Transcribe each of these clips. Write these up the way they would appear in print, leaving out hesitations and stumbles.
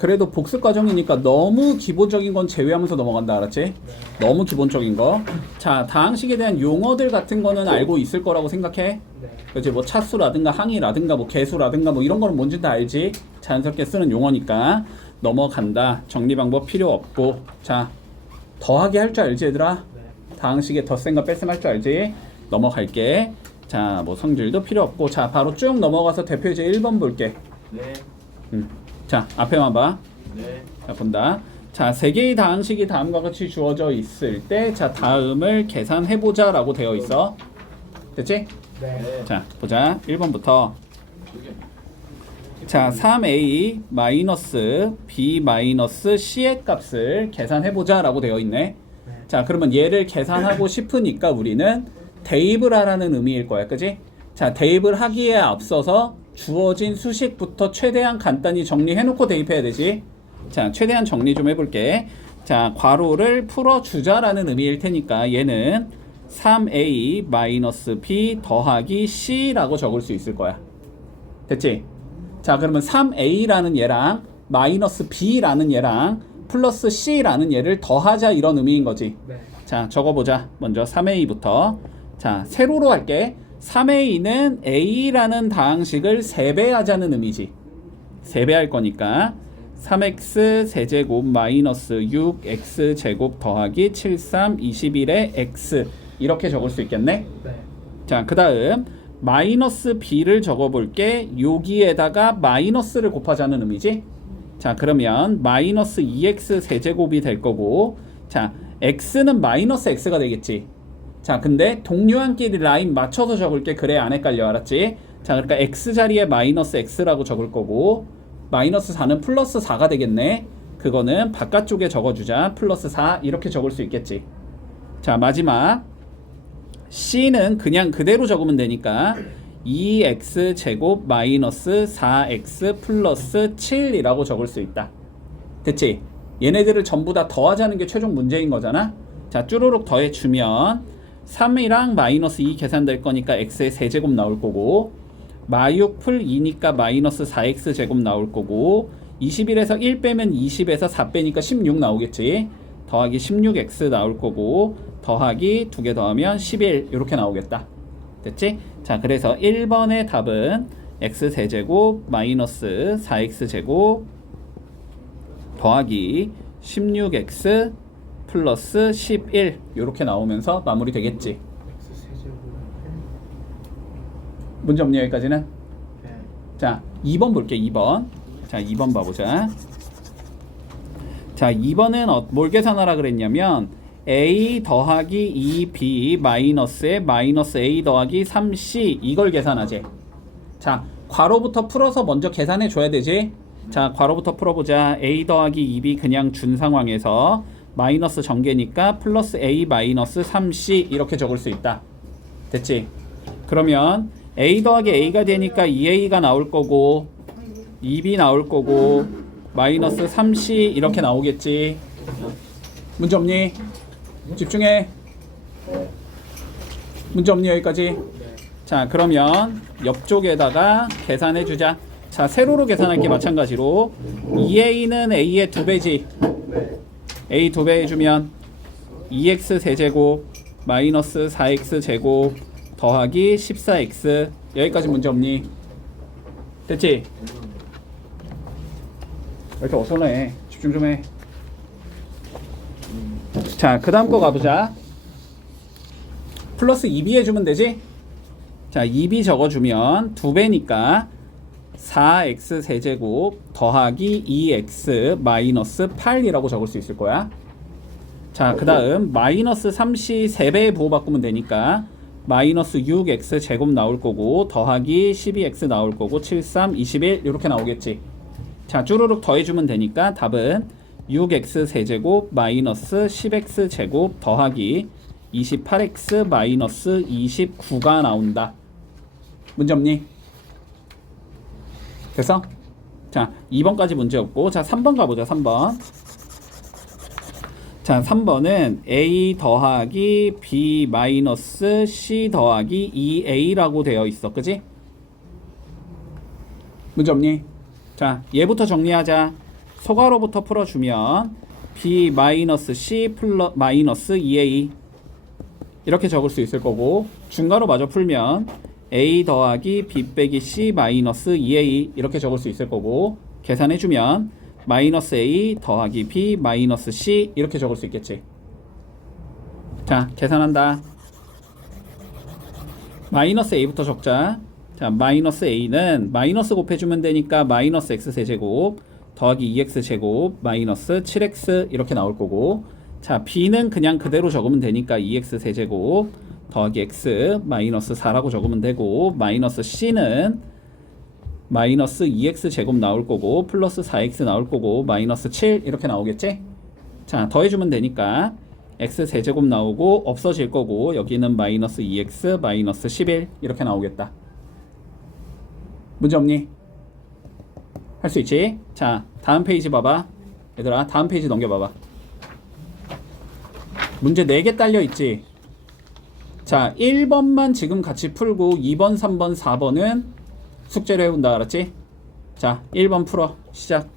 그래도 복습 과정이니까 너무 기본적인 건 제외하면서 넘어간다, 알았지? 네. 너무 기본적인 거. 자, 다항식에 대한 용어들 같은 거는 알고 있을 거라고 생각해. 네. 그렇지? 뭐 차수라든가 항이라든가 뭐 개수라든가 뭐 이런 거는 뭔지 다 알지? 자연스럽게 쓰는 용어니까 넘어간다. 정리 방법 필요 없고. 자, 더하기 할 줄 알지, 얘들아? 네. 다항식에 덧셈과 뺄셈 할 줄 알지? 넘어갈게. 자, 뭐 성질도 필요 없고. 자, 바로 쭉 넘어가서 대표이제 1번 볼게. 네. 자, 앞에만 봐. 네. 자, 본다. 자, 세 개의 다항식이 다음과 같이 주어져 있을 때, 자, 다음을 계산해보자 라고 되어 있어. 됐지? 네. 자, 보자. 1번부터. 자, 3a 마이너스 b 마이너스 c의 값을 계산해보자 라고 되어 있네. 자, 그러면 얘를 계산하고 싶으니까 우리는 대입을 하라는 의미일 거야. 그지? 자, 대입을 하기에 앞서서 주어진 수식부터 최대한 간단히 정리해놓고 대입해야 되지. 자, 최대한 정리 좀 해볼게. 자, 괄호를 풀어주자라는 의미일 테니까 얘는 3a 마이너스 b 더하기 c라고 적을 수 있을 거야. 됐지? 자, 그러면 3a라는 얘랑 마이너스 b라는 얘랑 플러스 c라는 얘를 더하자 이런 의미인 거지. 네. 자, 적어보자. 먼저 3a부터. 자, 세로로 할게. 3a는 a라는 다항식을 3배 하자는 의미지. 3배 할 거니까 3x 세제곱 마이너스 6x 제곱 더하기 73 21의 x 이렇게 적을 수 있겠네. 네. 자, 그 다음 마이너스 b를 적어볼게. 여기에다가 마이너스를 곱하자는 의미지. 자, 그러면 마이너스 2x 세제곱이 될 거고, 자, x는 마이너스 x가 되겠지. 자, 근데 동료한끼리 라인 맞춰서 적을게. 그래 안 헷갈려. 알았지? 자, 그러니까 x 자리에 마이너스 x라고 적을 거고, 마이너스 4는 플러스 4가 되겠네. 그거는 바깥쪽에 적어주자. 플러스 4 이렇게 적을 수 있겠지. 자, 마지막 c는 그냥 그대로 적으면 되니까 2x 제곱 마이너스 4x 플러스 7이라고 적을 수 있다. 됐지? 얘네들을 전부 다 더하자는 게 최종 문제인 거잖아. 자, 쭈루룩 더해주면 3이랑 마이너스 2 계산될 거니까 x의 세제곱 나올 거고, 마6 풀 2니까 마이너스 4x 제곱 나올 거고, 21에서 1 빼면 20에서 4 빼니까 16 나오겠지. 더하기 16x 나올 거고, 더하기 2개 더하면 11 이렇게 나오겠다. 됐지? 자, 그래서 1번의 답은 x 세제곱 마이너스 4x 제곱 더하기 16x 플러스 11 이렇게 나오면서 마무리 되겠지. X 세제곱. 문제 없니 여기까지는? 네. 자, 2번 볼게. 2번. 자, 2번 봐보자. 자, 2번은 뭘 계산하라 그랬냐면 a 더하기 2b 마이너스에 마이너스 a 더하기 3c 이걸 계산하지. 자, 괄호부터 풀어서 먼저 계산해 줘야 되지. 자, 괄호부터 풀어보자. a 더하기 2b 그냥 준 상황에서 마이너스 전개니까 플러스 a 마이너스 3c 이렇게 적을 수 있다. 됐지? 그러면 a 더하기 a가 되니까 2a가 나올 거고 2b 나올 거고 마이너스 3c 이렇게 나오겠지. 문제 없니? 집중해. 문제 없니 여기까지? 자, 그러면 옆쪽에다가 계산해 주자. 자, 세로로 계산할게. 마찬가지로 2a는 a의 2배지. a 2배 해주면 2x 세제곱 마이너스 4x 제곱 더하기 14x 여기까지 문제 없니? 됐지? 왜 이렇게 어설해? 집중 좀 해. 자, 그 다음 거 가보자. 플러스 2b 해주면 되지? 자, 2b 적어주면 2배니까 4x 세제곱 더하기 2x 마이너스 8이라고 적을 수 있을 거야. 자, 그 다음 마이너스 3c 3배에 부호 바꾸면 되니까 마이너스 6x 제곱 나올 거고 더하기 12x 나올 거고 7, 3, 21 이렇게 나오겠지. 자, 쭈루룩 더해주면 되니까 답은 6x 세제곱 마이너스 10x 제곱 더하기 28x 마이너스 29가 나온다. 문제 없니? 됐어? 자, 2번까지 문제 없고, 자, 3번 가보자. 3번. 자, 3번은 a 더하기 b 마이너스 c 더하기 2a라고 되어 있어. 그지? 문제 없니? 자, 얘부터 정리하자. 소괄호부터 풀어주면 b 마이너스 c 플러 마이너스 2a 이렇게 적을 수 있을 거고, 중괄호 마저 풀면 a 더하기 b 빼기 c 마이너스 2a 이렇게 적을 수 있을 거고, 계산해주면 마이너스 a 더하기 b 마이너스 c 이렇게 적을 수 있겠지. 자, 계산한다. 마이너스 a부터 적자. 자, 마이너스 a는 마이너스 곱해주면 되니까 마이너스 x 세제곱 더하기 2x 제곱 마이너스 7x 이렇게 나올 거고, 자, b는 그냥 그대로 적으면 되니까 2x 세제곱 더하기 x 마이너스 4라고 적으면 되고, 마이너스 c는 마이너스 2x 제곱 나올 거고 플러스 4x 나올 거고 마이너스 7 이렇게 나오겠지? 자, 더해주면 되니까 x 세제곱 나오고 없어질 거고, 여기는 마이너스 2x 마이너스 11 이렇게 나오겠다. 문제 없니? 할 수 있지? 자, 다음 페이지 봐봐. 얘들아, 다음 페이지 넘겨봐봐. 문제 4개 딸려 있지? 자, 1번만 지금 같이 풀고 2번, 3번, 4번은 숙제로 해본다. 알았지? 자, 1번 풀어. 시작.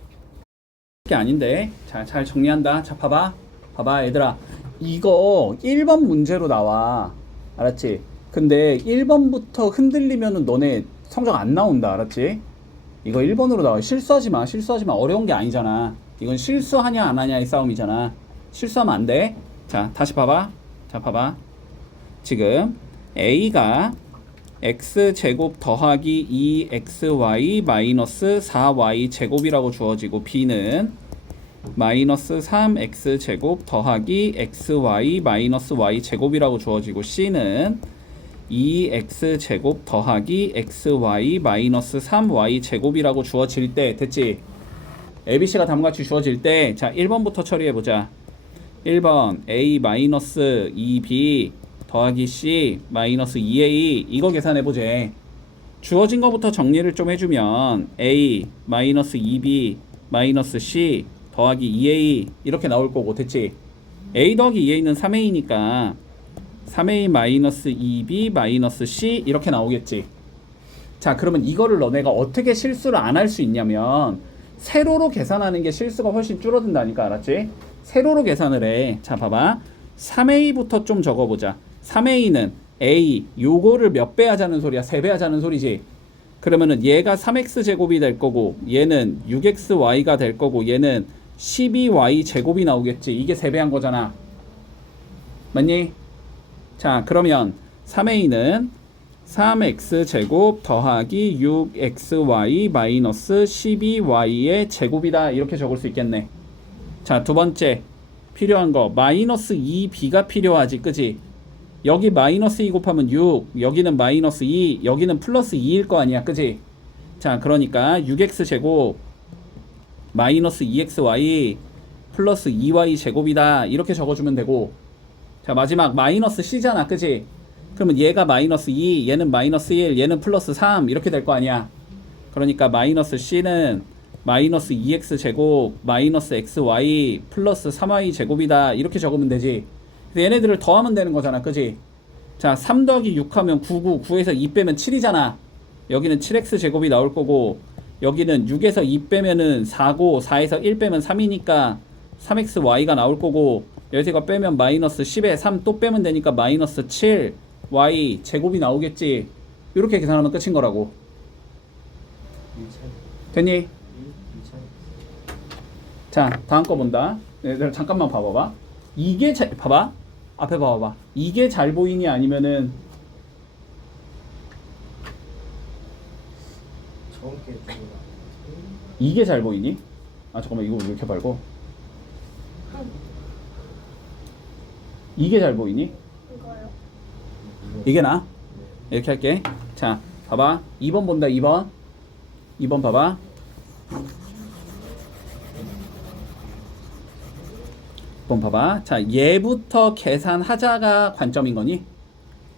게 아닌데. 자, 잘 정리한다. 자, 봐봐. 봐봐, 얘들아. 이거 1번 문제로 나와. 알았지? 근데 1번부터 흔들리면은 너네 성적 안 나온다. 알았지? 이거 1번으로 나와. 실수하지 마. 실수하지 마. 어려운 게 아니잖아. 이건 실수하냐 안 하냐의 싸움이잖아. 실수하면 안 돼. 자, 다시 봐봐. 자, 봐봐. 지금 a가 x제곱 더하기 2xy 마이너스 4y 제곱이라고 주어지고, b는 마이너스 3x제곱 더하기 xy 마이너스 y 제곱이라고 주어지고, c는 2x제곱 더하기 xy 마이너스 3y 제곱이라고 주어질 때, 됐지? ABC가 다음같이 주어질 때, 자, 1번부터 처리해보자. 1번 a 마이너스 2b 더하기 c 마이너스 2a 이거 계산해보자. 주어진 거부터 정리를 좀 해주면 a 마이너스 2b 마이너스 c 더하기 2a 이렇게 나올 거고, 됐지? a 더하기 2a는 3a니까 3a 마이너스 2b 마이너스 c 이렇게 나오겠지. 자, 그러면 이거를 너네가 어떻게 실수를 안 할 수 있냐면, 세로로 계산하는 게 실수가 훨씬 줄어든다니까. 알았지? 세로로 계산을 해. 자, 봐봐. 3a부터 좀 적어보자. 3a는 a 요거를 몇 배 하자는 소리야? 3배 하자는 소리지. 그러면은 얘가 3x 제곱이 될 거고, 얘는 6xy가 될 거고, 얘는 12y 제곱이 나오겠지. 이게 3배 한 거잖아. 맞니? 자, 그러면 3a는 3x 제곱 더하기 6xy 마이너스 12y의 제곱이다. 이렇게 적을 수 있겠네. 자, 두 번째 필요한 거 마이너스 2b가 필요하지. 그지? 여기 마이너스 2 곱하면 6, 여기는 마이너스 2, 여기는 플러스 2일 거 아니야. 그지? 자, 그러니까 6x 제곱 마이너스 2xy 플러스 2y 제곱이다. 이렇게 적어주면 되고, 자, 마지막 마이너스 c잖아. 그지? 그러면 얘가 마이너스 2, 얘는 마이너스 1, 얘는 플러스 3 이렇게 될 거 아니야. 그러니까 마이너스 c는 마이너스 2x 제곱 마이너스 xy 플러스 3y 제곱이다. 이렇게 적으면 되지. 얘네들을 더하면 되는 거잖아. 그지? 자, 3 더하기 6 하면 9고 9에서 2 빼면 7이잖아. 여기는 7x 제곱이 나올 거고, 여기는 6에서 2 빼면은 4고 4에서 1 빼면 3이니까 3xy가 나올 거고, 여기서 빼면 마이너스 10에 3 또 빼면 되니까 마이너스 7y 제곱이 나오겠지. 이렇게 계산하면 끝인 거라고. 됐니? 자, 다음 거 본다. 얘들아, 잠깐만 봐봐봐. 이게 봐봐. 앞에 봐봐. 이게 잘 보이니 아니면은 이게 잘 보이니? 아, 잠깐만, 이거 왜 이렇게 밝고? 이게 잘 보이니? 이거요. 이게 나? 이렇게 할게. 자, 봐봐. 2번 본다. 2번. 2번 봐봐. 2번 봐봐. 자, 얘부터 계산하자가 관점인 거니?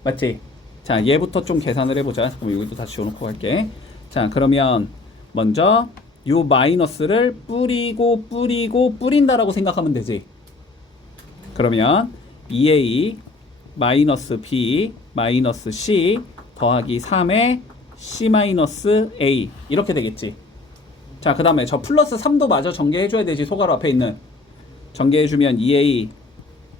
맞지? 자, 얘부터 좀 계산을 해보자. 잠깐만, 여기도 다시 지워놓고 갈게. 자, 그러면 먼저 요 마이너스를 뿌린다라고 생각하면 되지. 그러면 2a 마이너스 b 마이너스 c 더하기 3의 c 마이너스 a 이렇게 되겠지. 자, 그 다음에 저 플러스 3도 마저 전개해줘야 되지. 소괄호 앞에 있는. 전개해주면 2a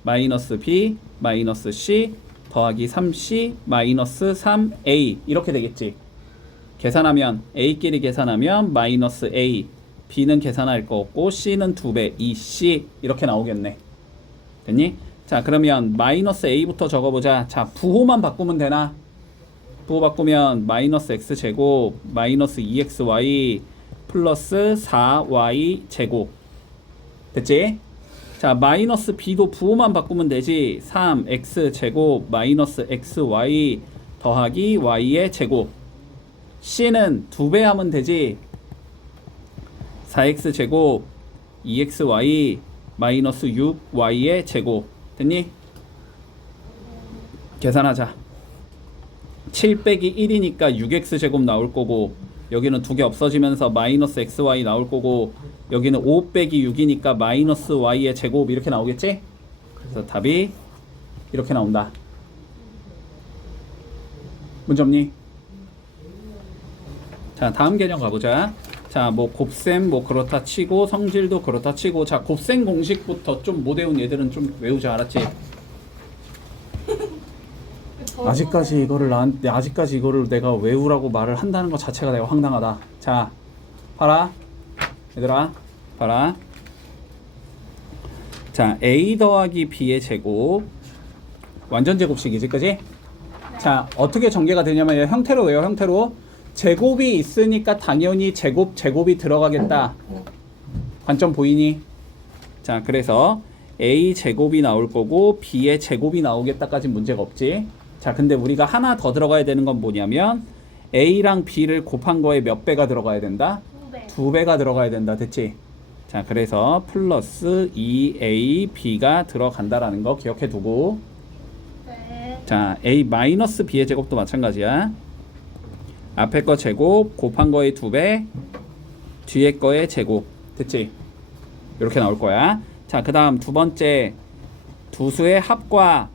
마이너스 b 마이너스 c 더하기 3c 마이너스 3a 이렇게 되겠지. 계산하면 a끼리 계산하면 마이너스 a, b는 계산할 거 없고 c는 2배 2c 이렇게 나오겠네. 됐니? 자, 그러면 마이너스 a부터 적어보자. 자, 부호만 바꾸면 되나? 부호 바꾸면 마이너스 x제곱 마이너스 2xy 플러스 4y제곱 됐지? 자, 마이너스 b도 부호만 바꾸면 되지. 3x제곱 마이너스 xy 더하기 y의 제곱. c는 2배 하면 되지. 4x제곱 2xy 마이너스 6y의 제곱. 됐니? 계산하자. 7 빼기 1이니까 6x제곱 나올 거고, 여기는 2개 없어지면서 마이너스 xy 나올 거고, 여기는 5 빼기 6이니까 마이너스 y의 제곱 이렇게 나오겠지? 그래서 답이 이렇게 나온다. 문제 없니? 자, 다음 개념 가보자. 자, 뭐 곱셈 뭐 그렇다 치고 성질도 그렇다 치고, 자, 곱셈 공식부터 좀 못 외운 얘들은 좀 외우자. 알았지? 아직까지 이거를 내가 외우라고 말을 한다는 것 자체가 내가 황당하다. 자, 봐라. 얘들아, 봐라. 자, a 더하기 b의 제곱 완전 제곱식이지, 그지? 자, 어떻게 전개가 되냐면 형태로 외워. 형태로 제곱이 있으니까 당연히 제곱이 들어가겠다. 관점 보이니? 자, 그래서 a 제곱이 나올 거고 b의 제곱이 나오겠다까지 문제가 없지. 자, 근데 우리가 하나 더 들어가야 되는 건 뭐냐면 a랑 b를 곱한 거에 몇 배가 들어가야 된다? 2배가 들어가야 된다. 됐지? 자, 그래서 플러스 2ab가 들어간다라는 거 기억해 두고. 네. 자, a 마이너스 b의 제곱도 마찬가지야. 앞에 거 제곱 곱한 거의 2배, 뒤에 거의 제곱. 됐지? 이렇게 나올 거야. 자, 그 다음 두 번째, 두 수의 합과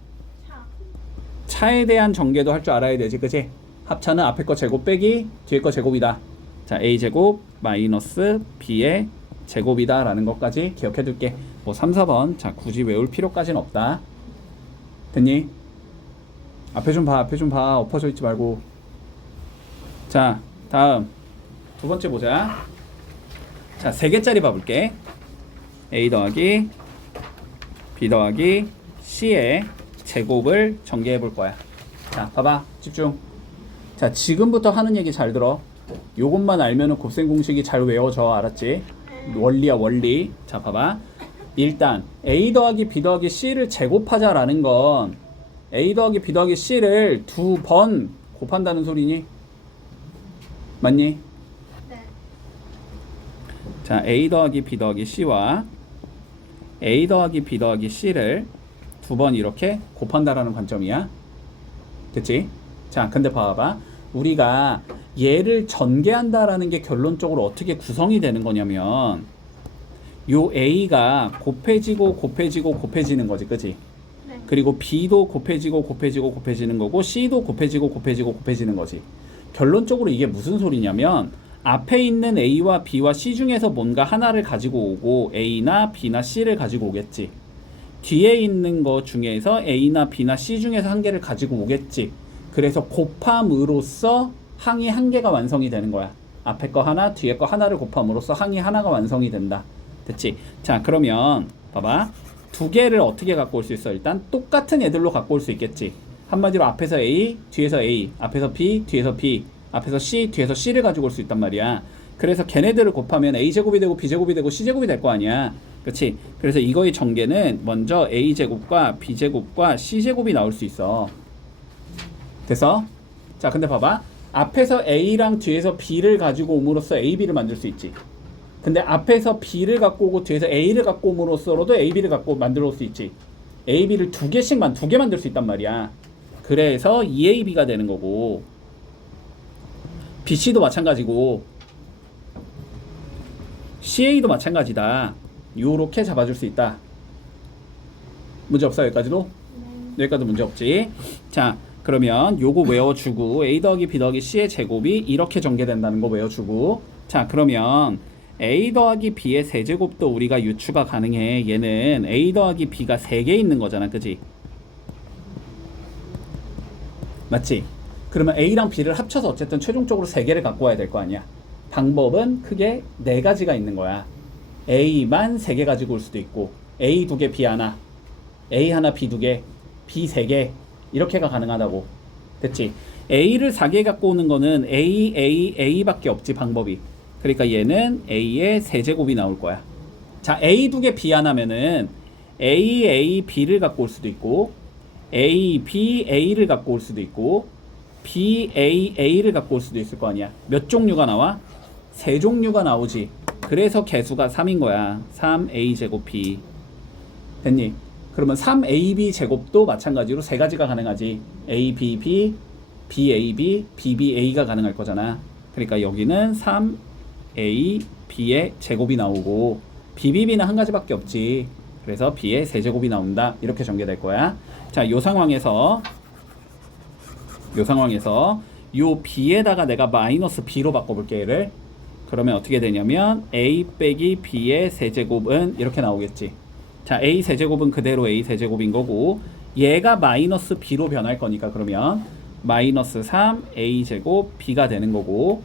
차에 대한 전개도 할 줄 알아야 되지, 그치? 합차는 앞에 거 제곱 빼기 뒤에 거 제곱이다. 자, a 제곱 마이너스 b의 제곱이다 라는 것까지 기억해 둘게. 뭐 3, 4번 자, 굳이 외울 필요까지는 없다. 됐니? 앞에 좀 봐. 엎어져 있지 말고. 자, 다음 두 번째 보자. 자, 3개짜리 봐볼게. a 더하기 b 더하기 c의 제곱을 전개해 볼 거야. 자, 봐봐. 집중. 자, 지금부터 하는 얘기 잘 들어. 요것만 알면은 곱셈 공식이 잘 외워져. 알았지? 원리야, 원리. 자, 봐봐. 일단 a 더하기 b 더하기 c를 제곱하자라는 건 a 더하기 b 더하기 c를 2번 곱한다는 소리니? 맞니? 네. 자, a 더하기 b 더하기 c와 a 더하기 b 더하기 c를 2번 이렇게 곱한다라는 관점이야. 됐지? 자, 근데 봐봐. 우리가 얘를 전개한다라는 게 결론적으로 어떻게 구성이 되는 거냐면 요 a가 곱해지는 거지, 그치? 네. 그리고 b도 곱해지는 거고 c도 곱해지는 거지. 결론적으로 이게 무슨 소리냐면 앞에 있는 a와 b와 c 중에서 뭔가 하나를 가지고 오고 a나 b나 c를 가지고 오겠지. 뒤에 있는 거 중에서 a나 b나 c 중에서 한 개를 가지고 오겠지. 그래서 곱함으로써 항이 한 개가 완성이 되는 거야. 앞에 거 하나, 뒤에 거 하나를 곱함으로써 항이 하나가 완성이 된다. 됐지? 자, 그러면 봐봐. 2개를 어떻게 갖고 올 수 있어? 일단 똑같은 애들로 갖고 올 수 있겠지. 한마디로 앞에서 A, 뒤에서 A, 앞에서 B, 뒤에서 B, 앞에서 C, 뒤에서 C를 가지고 올 수 있단 말이야. 그래서 걔네들을 곱하면 A제곱이 되고 B제곱이 되고 C제곱이 될 거 아니야. 그치? 그래서 이거의 전개는 먼저 A제곱과 B제곱과 C제곱이 나올 수 있어. 됐어? 자, 근데 봐봐. 앞에서 A랑 뒤에서 B를 가지고 옴으로써 AB를 만들 수 있지. 근데 앞에서 B를 갖고 오고 뒤에서 A를 갖고 옴으로써로도 AB를 갖고 만들어 올 수 있지. AB를 2개 만들 수 있단 말이야. 그래서 2AB가 되는 거고, BC도 마찬가지고 CA도 마찬가지다. 요렇게 잡아줄 수 있다. 문제 없어? 여기까지도? 네. 여기까지 문제 없지. 자, 그러면 요거 외워주고 A 더하기 B 더하기 C의 제곱이 이렇게 전개된다는 거 외워주고. 자, 그러면 a 더하기 b의 세제곱도 우리가 유추가 가능해. 얘는 a 더하기 b가 3개 있는 거잖아, 그지? 맞지? 그러면 a랑 b를 합쳐서 어쨌든 최종적으로 3개를 갖고 와야 될 거 아니야. 방법은 크게 4가지가 있는 거야. a만 3개 가지고 올 수도 있고, a 2개, b 하나, a 하나, b 2개, b 3개, 이렇게가 가능하다고. 됐지? a를 4개 갖고 오는 거는 a 밖에 없지, 방법이. 그러니까 얘는 a의 세제곱이 나올 거야. 자, a 2개, b 하나면은 a, b를 갖고 올 수도 있고, a, b, a를 갖고 올 수도 있고, b, a, a를 갖고 올 수도 있을 거 아니야. 몇 종류가 나와? 3종류가 나오지. 그래서 개수가 3인 거야. 3a 제곱 b. 됐니? 그러면 3ab 제곱도 마찬가지로 3가지가 가능하지. a, b, b, b, a, b, b, b, a가 가능할 거잖아. 그러니까 여기는 3a, b의 제곱이 나오고, b, b, b는 한 가지밖에 없지. 그래서 b의 세제곱이 나온다. 이렇게 전개될 거야. 자, 요 상황에서 요 b에다가 내가 마이너스 b로 바꿔볼게, 얘를. 그러면 어떻게 되냐면 a 빼기 b의 세제곱은 이렇게 나오겠지. 자, a 세제곱은 그대로 a 세제곱인 거고, 얘가 마이너스 b로 변할 거니까 그러면 마이너스 3a 제곱 b가 되는 거고,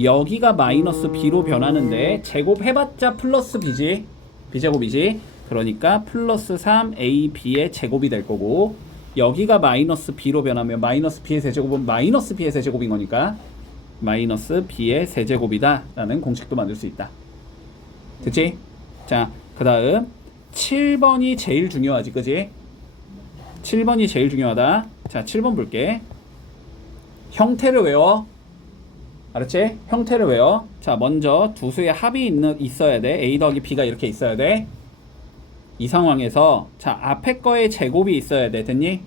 여기가 마이너스 b로 변하는데 제곱해봤자 플러스 b지, b제곱이지. 그러니까 플러스 3a b의 제곱이 될 거고, 여기가 마이너스 b로 변하면 마이너스 b의 세제곱은 마이너스 b의 세제곱인 거니까 마이너스 b의 세제곱이다 라는 공식도 만들 수 있다. 됐지? 자, 그 다음 7번이 제일 중요하지, 그지? 7번이 제일 중요하다. 자, 7번 볼게. 형태를 외워. 알았지? 형태를 외워. 자, 먼저 두 수의 합이 있어야 돼. a 더하기 b가 이렇게 있어야 돼. 이 상황에서 자, 앞에 거의 제곱이 있어야 돼. 됐니? 네.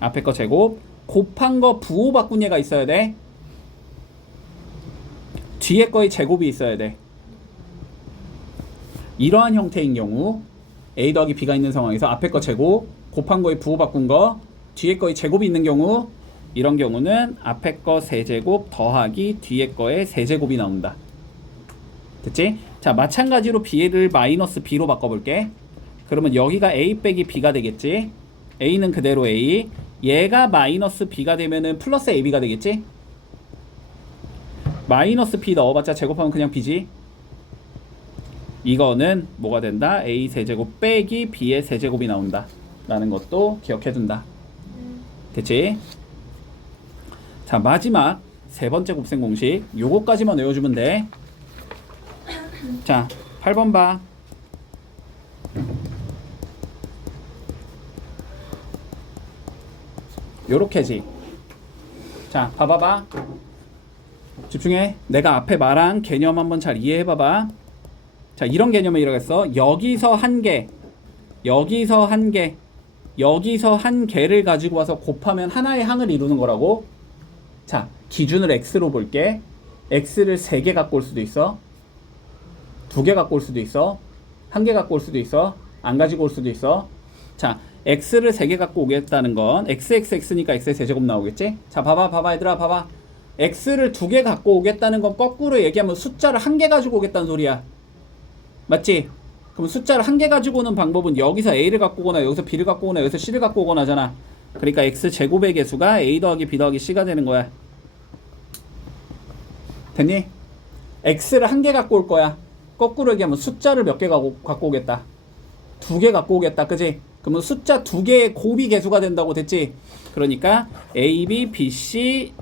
앞에 거 제곱 곱한 거 부호 바꾼 얘가 있어야 돼. 뒤에 거의 제곱이 있어야 돼. 이러한 형태인 경우 a 더하기 b가 있는 상황에서 앞에 거 제곱 곱한 거의 부호 바꾼 거 뒤에 거의 제곱이 있는 경우, 이런 경우는 앞에 거 세제곱 더하기 뒤에 거의 세제곱이 나온다. 됐지? 자, 마찬가지로 b를 마이너스 b로 바꿔볼게. 그러면 여기가 a 빼기 b가 되겠지. a는 그대로 a, 얘가 마이너스 b가 되면은 플러스 ab가 되겠지. 마이너스 b 넣어봤자 제곱하면 그냥 b지. 이거는 뭐가 된다? a 세제곱 빼기 b의 세제곱이 나온다 라는 것도 기억해둔다. 됐지? 자, 마지막 세 번째 곱셈 공식, 요거까지만 외워주면 돼. 자, 8번 봐. 요렇게지. 자, 봐봐봐. 집중해. 내가 앞에 말한 개념 한번 잘 이해해봐봐. 자, 이런 개념을 이러겠어. 여기서 한 개, 여기서 한 개, 여기서 한 개를 가지고 와서 곱하면 하나의 항을 이루는 거라고. 자, 기준을 x로 볼게. x를 3개 갖고 올 수도 있어, 2개 갖고 올 수도 있어, 1개 갖고 올 수도 있어, 안 가지고 올 수도 있어. 자, x를 3개 갖고 오겠다는 건 xxx니까 x의 세제곱 나오겠지? 자, 봐봐 얘들아, 봐봐. x를 2개 갖고 오겠다는 건 거꾸로 얘기하면 숫자를 1개 가지고 오겠다는 소리야. 맞지? 그럼 숫자를 1개 가지고 오는 방법은 여기서 a를 갖고 오거나 여기서 b를 갖고 오거나 여기서 c를 갖고 오거나 하잖아. 그러니까 x제곱의 개수가 a 더하기 b 더하기 c가 되는 거야. 됐니? x를 1개 갖고 올 거야. 거꾸로 얘기하면 숫자를 몇 개 갖고 오겠다. 2개 갖고 오겠다, 그지? 그러면 숫자 2개의 곱이 개수가 된다고. 됐지? 그러니까 a, b, b, c,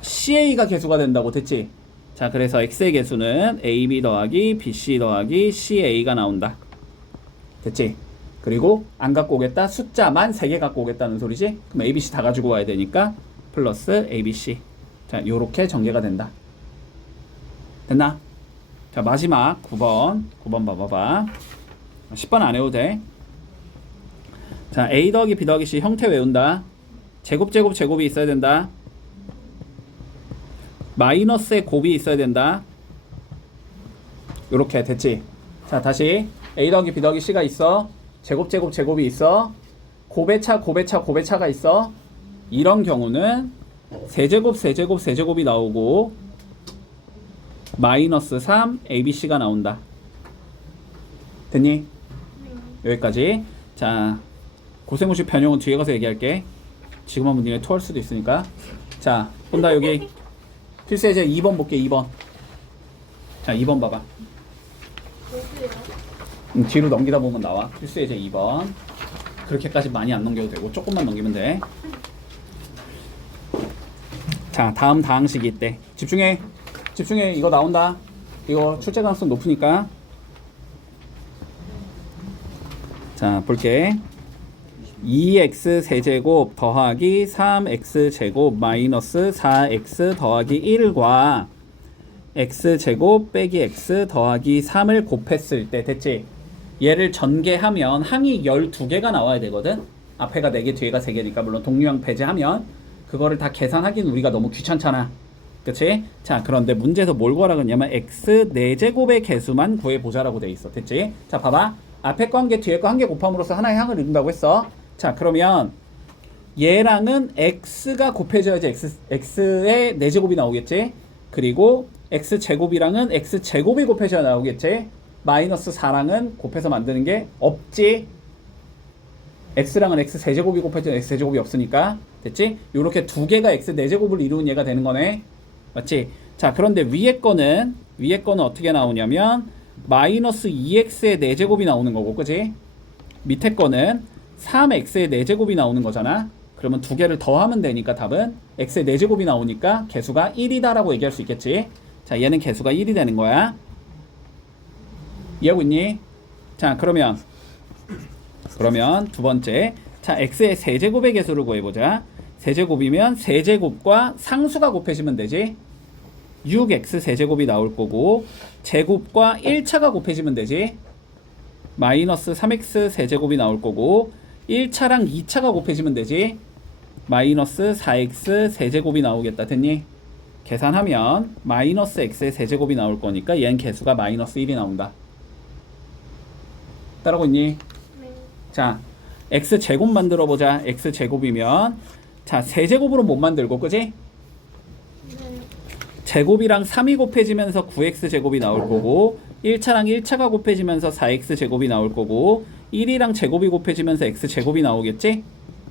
ca가 개수가 된다고. 됐지? 자, 그래서 x의 개수는 a, b 더하기 b, c 더하기 ca가 나온다. 됐지? 그리고 안 갖고 오겠다, 숫자만 3개 갖고 오겠다는 소리지? 그럼 a, b, c 다 가지고 와야 되니까 플러스 a, b, c. 자, 요렇게 전개가 된다. 됐나? 자, 마지막 9번 봐봐봐. 10번 안 외워도 돼. 자, a 더하기 b 더하기 c 형태 외운다. 제곱이 있어야 된다. 마이너스의 곱이 있어야 된다. 요렇게 됐지? 자, 다시 a 더하기 b 더하기 c가 있어. 제곱이 있어. 곱의 차가 있어. 이런 경우는 세제곱이 나오고, 마이너스 3 ABC가 나온다. 됐니? 여기까지. 자, 고세무식 변형은 뒤에 가서 얘기할게. 지금 한번 니네 토할 수도 있으니까. 자, 본다. 여기 필수예제 2번 볼게. 2번. 자, 2번 봐봐. 뒤로 넘기다 보면 나와. 필수예제 2번. 그렇게까지 많이 안 넘겨도 되고 조금만 넘기면 돼. 자, 다음 다항식이 있대. 집중해. 집중해. 이거 나온다. 이거 출제 가능성 높으니까. 자, 볼게. 2x 세제곱 더하기 3x 제곱 마이너스 4x 더하기 1과 x 제곱 빼기 x 더하기 3을 곱했을 때 됐지? 얘를 전개하면 항이 12개가 나와야 되거든? 앞에가 4개 뒤에가 3개니까 물론 동류항 배제하면 그거를 다 계산하기는 우리가 너무 귀찮잖아. 그치? 자, 그런데 문제에서 뭘 구하라 그러냐면 x 4제곱의 개수만 구해보자라고 돼 있어. 됐지? 자, 봐봐. 앞에 거 한 개 뒤에 거 한 개 곱함으로써 하나의 항을 이룬다고 했어. 자, 그러면 얘랑은 x가 곱해져야지 x의 4제곱이 나오겠지? 그리고 x제곱이랑은 x제곱이 곱해져야 나오겠지? 마이너스 4랑은 곱해서 만드는 게 없지? x랑은 x3제곱이 곱해져 x제곱이 없으니까. 됐지? 요렇게 두 개가 x 4제곱을 이루는 얘가 되는 거네. 맞지? 자, 그런데 위에 거는 어떻게 나오냐면 마이너스 2x의 4제곱이 나오는 거고, 그지? 밑에 거는 3x의 4제곱이 나오는 거잖아. 그러면 두 개를 더하면 되니까 답은 x의 4제곱이 나오니까 개수가 1이다 라고 얘기할 수 있겠지. 자, 얘는 개수가 1이 되는 거야. 이해하고 있니? 자, 그러면 두 번째. 자, x의 세제곱의 개수를 구해보자. 세제곱이면 세제곱과 상수가 곱해지면 되지. 6x 세제곱이 나올 거고 제곱과 1차가 곱해지면 되지. 마이너스 3x 세제곱이 나올 거고 1차랑 2차가 곱해지면 되지. 마이너스 4x 세제곱이 나오겠다. 됐니? 계산하면 마이너스 x의 세제곱이 나올 거니까 얘는 개수가 마이너스 1이 나온다. 따라오고 있니? 자, x제곱 만들어 보자. x제곱이면 자, 세제곱으로 못 만들고, 그지? 제곱이랑 3이 곱해지면서 9x제곱이 나올 거고 1차랑 1차가 곱해지면서 4x제곱이 나올 거고 1이랑 제곱이 곱해지면서 x제곱이 나오겠지?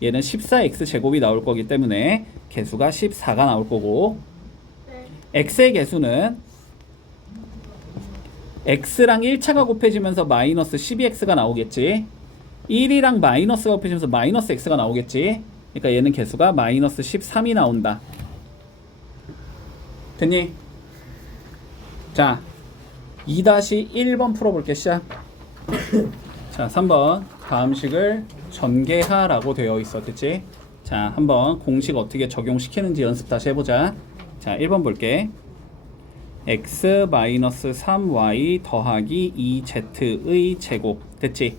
얘는 14x제곱이 나올 거기 때문에 개수가 14가 나올 거고 x의 개수는 x랑 1차가 곱해지면서 마이너스 12x가 나오겠지? 1이랑 마이너스가 곱해지면서 마이너스 x가 나오겠지? 그러니까 얘는 개수가 마이너스 13이 나온다. 됐니? 자, 2-1번 풀어볼게. 시작. 자, 3번 다음식을 전개하라고 되어 있어. 됐지? 자, 한번 공식 어떻게 적용시키는지 연습 다시 해보자. 자, 1번 볼게. x-3y 더하기 2z의 제곱. 됐지?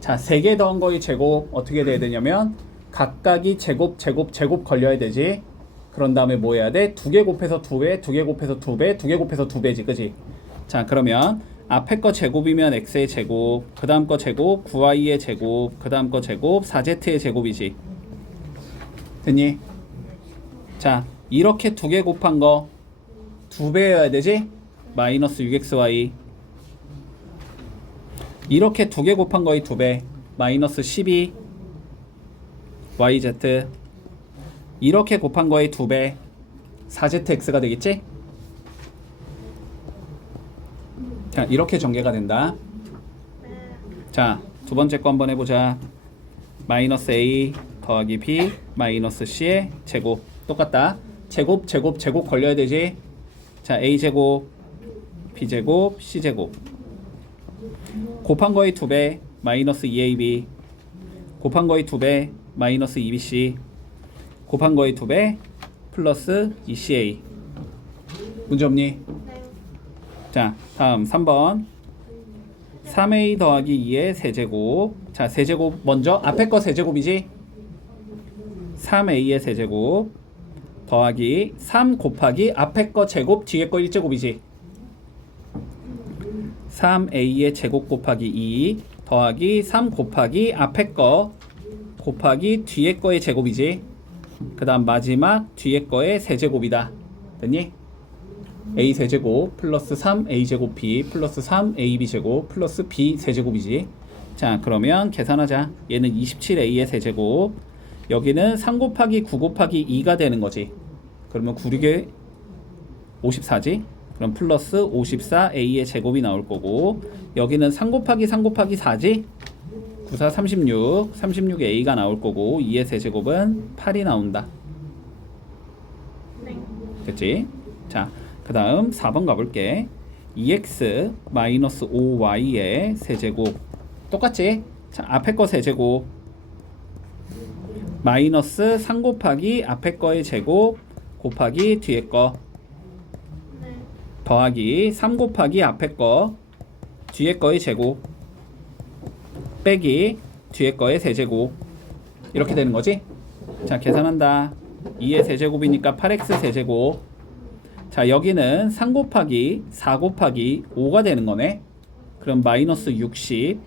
자, 3개 더한 거의 제곱 어떻게 돼야 되냐면 각각이 제곱 걸려야 되지. 그런 다음에 뭐 해야 돼? 2개 곱해서 2배, 2개 곱해서 2배, 2개 곱해서 2배지, 그지? 자, 그러면 앞에 거 제곱이면 x의 제곱, 그 다음 거 제곱, 9y의 제곱, 그 다음 거 제곱, 4z의 제곱이지. 됐니? 자, 이렇게 2개 곱한 거 2배여야 되지? 마이너스 6xy. 이렇게 2개 곱한 거의 2배, 마이너스 12 yz. 이렇게 곱한 거의 2배 4zx가 되겠지? 자, 이렇게 전개가 된다. 자, 두 번째 거 한번 해보자. 마이너스 a 더하기 b 마이너스 c의 제곱. 똑같다. 제곱 걸려야 되지. 자, a제곱 b제곱 c제곱 곱한 거의 2배 마이너스 2ab 곱한 거의 2배 마이너스 2bc 곱한 거의 2배 플러스 2ca. 문제 없니? 자, 다음 3번 3a 더하기 2의 세제곱. 자, 세제곱 먼저 앞에 거 세제곱이지? 3a의 세제곱 더하기 3 곱하기 앞에 거 제곱 뒤에 거 1제곱이지. 3a의 제곱 곱하기 2 더하기 3 곱하기 앞에 거 곱하기 뒤에 거의 제곱이지. 그 다음 마지막 뒤에 거의 세제곱이다. 됐니? a 세제곱 플러스 3a제곱 b 플러스 3ab제곱 플러스 b 세제곱이지. 자, 그러면 계산하자. 얘는 27a의 세제곱, 여기는 3 곱하기 9 곱하기 2가 되는 거지. 그러면 9, 6에 54지. 그럼 플러스 54a의 제곱이 나올 거고, 여기는 3 곱하기 3 곱하기 4지. 9, 4, 36, 36a가 나올 거고, 2의 세제곱은 8이 나온다. 네. 됐지? 자, 그 다음 4번 가볼게. 2x 마이너스 5y의 세제곱 똑같지? 자, 앞에 거 세제곱 마이너스 3 곱하기 앞에 거의 제곱 곱하기 뒤에 거 네. 더하기 3 곱하기 앞에 거 뒤에 거의 제곱 빼기 뒤에 거의 세제곱, 이렇게 되는 거지? 자, 계산한다. 2의 세제곱이니까 8x 세제곱. 자, 여기는 3 곱하기 4 곱하기 5가 되는 거네. 그럼 마이너스 60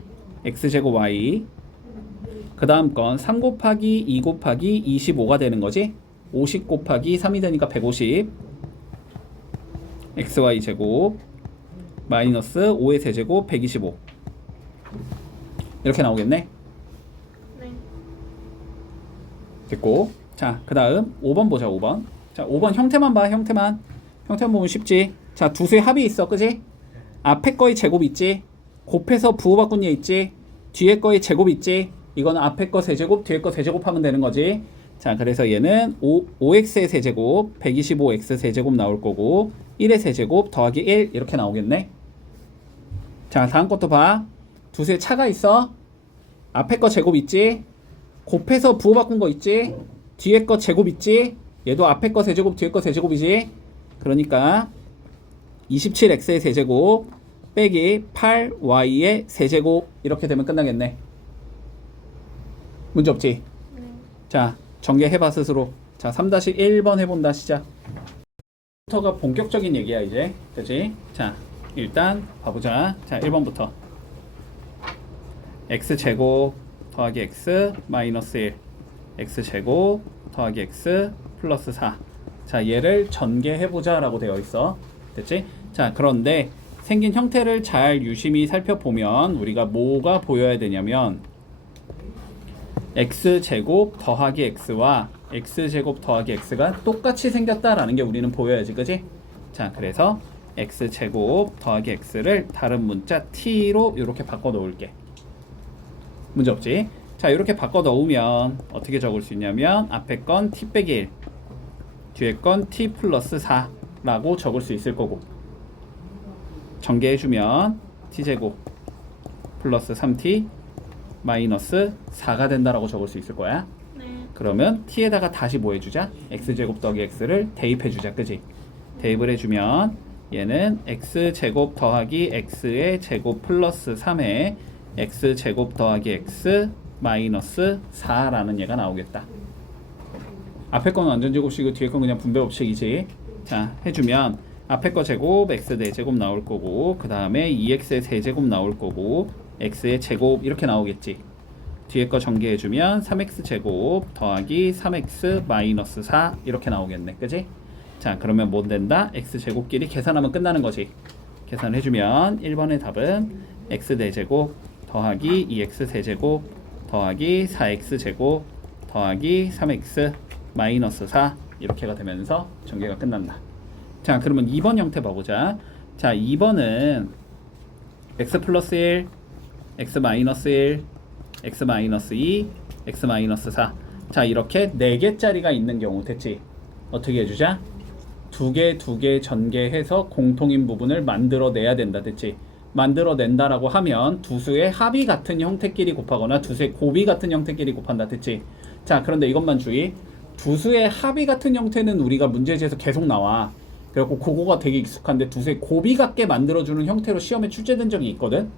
x제곱 y. 그 다음 건 3 곱하기 2 곱하기 25가 되는 거지. 50 곱하기 3이 되니까 150 xy 제곱 마이너스 5의 세제곱 125, 이렇게 나오겠네. 네. 됐고, 자, 그 다음 5번 보자. 5번. 자, 5번 형태만 봐. 형태만 보면 쉽지. 자, 두 수의 합이 있어, 그지? 앞에 거의 제곱 있지, 곱해서 부호바꾼 얘 있지, 뒤에 거의 제곱 있지. 이거는 앞에 거 세제곱 뒤에 거 세제곱 하면 되는 거지. 자, 그래서 얘는 5x의 세제곱 125x 세제곱 나올 거고, 1의 세제곱 더하기 1 이렇게 나오겠네. 자, 다음 것도 봐. 두 수의 차가 있어. 앞에 거 제곱 있지, 곱해서 부호 바꾼 거 있지, 뒤에 거 제곱 있지. 얘도 앞에 거 세제곱 뒤에 거 세제곱이지. 그러니까 27x의 세제곱 빼기 8y의 세제곱, 이렇게 되면 끝나겠네. 문제 없지? 네. 자, 전개해봐 스스로. 자, 3-1번 해본다. 시작. 부터가 본격적인 얘기야 이제. 그치? 자, 일단 봐보자. 자, 1번부터 x제곱 더하기 x 마이너스 1 x제곱 더하기 x 플러스 4. 자, 얘를 전개해보자 라고 되어 있어. 됐지? 자, 그런데 생긴 형태를 잘 유심히 살펴보면 우리가 뭐가 보여야 되냐면 x제곱 더하기 x와 x제곱 더하기 x가 똑같이 생겼다라는 게 우리는 보여야지, 그지? 자, 그래서 x제곱 더하기 x를 다른 문자 t로 이렇게 바꿔 놓을게. 문제 없지? 자, 이렇게 바꿔 넣으면 어떻게 적을 수 있냐면 앞에 건 t 빼기 1 뒤에 건 t 플러스 4라고 적을 수 있을 거고, 전개해주면 t제곱 플러스 3t 마이너스 4가 된다라고 적을 수 있을 거야. 네. 그러면 t에다가 다시 뭐 해주자? x제곱 더하기 x를 대입해주자, 그지? 대입을 해주면 얘는 x제곱 더하기 x의 제곱 플러스 3에 x제곱 더하기 x 마이너스 4라는 얘가 나오겠다. 앞에 건 완전 제곱식이고 뒤에 건 그냥 분배 법칙이지. 자, 해주면 앞에 거 제곱 x 4제곱 나올 거고, 그 다음에 2x의 세제곱 나올 거고, x의 제곱 이렇게 나오겠지. 뒤에 거 전개해주면 3x 제곱 더하기 3x 마이너스 4 이렇게 나오겠네, 그지? 자, 그러면 뭐 된다? x 제곱끼리 계산하면 끝나는 거지. 계산을 해주면 1번의 답은 x 4제곱 더하기 2x 세제곱 더하기 4x 제곱 더하기 3x 마이너스 4 이렇게가 되면서 전개가 끝난다. 자, 그러면 2번 형태 봐보자. 자, 2번은 x 플러스 1, x 마이너스 1, x 마이너스 2, x 마이너스 4. 자, 이렇게 4개짜리가 있는 경우 됐지? 어떻게 해주자? 2개 전개해서 공통인 부분을 만들어내야 된다. 됐지? 만들어낸다라고 하면 두 수의 합이 같은 형태끼리 곱하거나 두 수의 곱이 같은 형태끼리 곱한다. 됐지? 자, 그런데 이것만 주의. 두 수의 합이 같은 형태는 우리가 문제지에서 계속 나와. 그래갖고 그거가 되게 익숙한데 두 수의 곱이 같게 만들어주는 형태로 시험에 출제된 적이 있거든?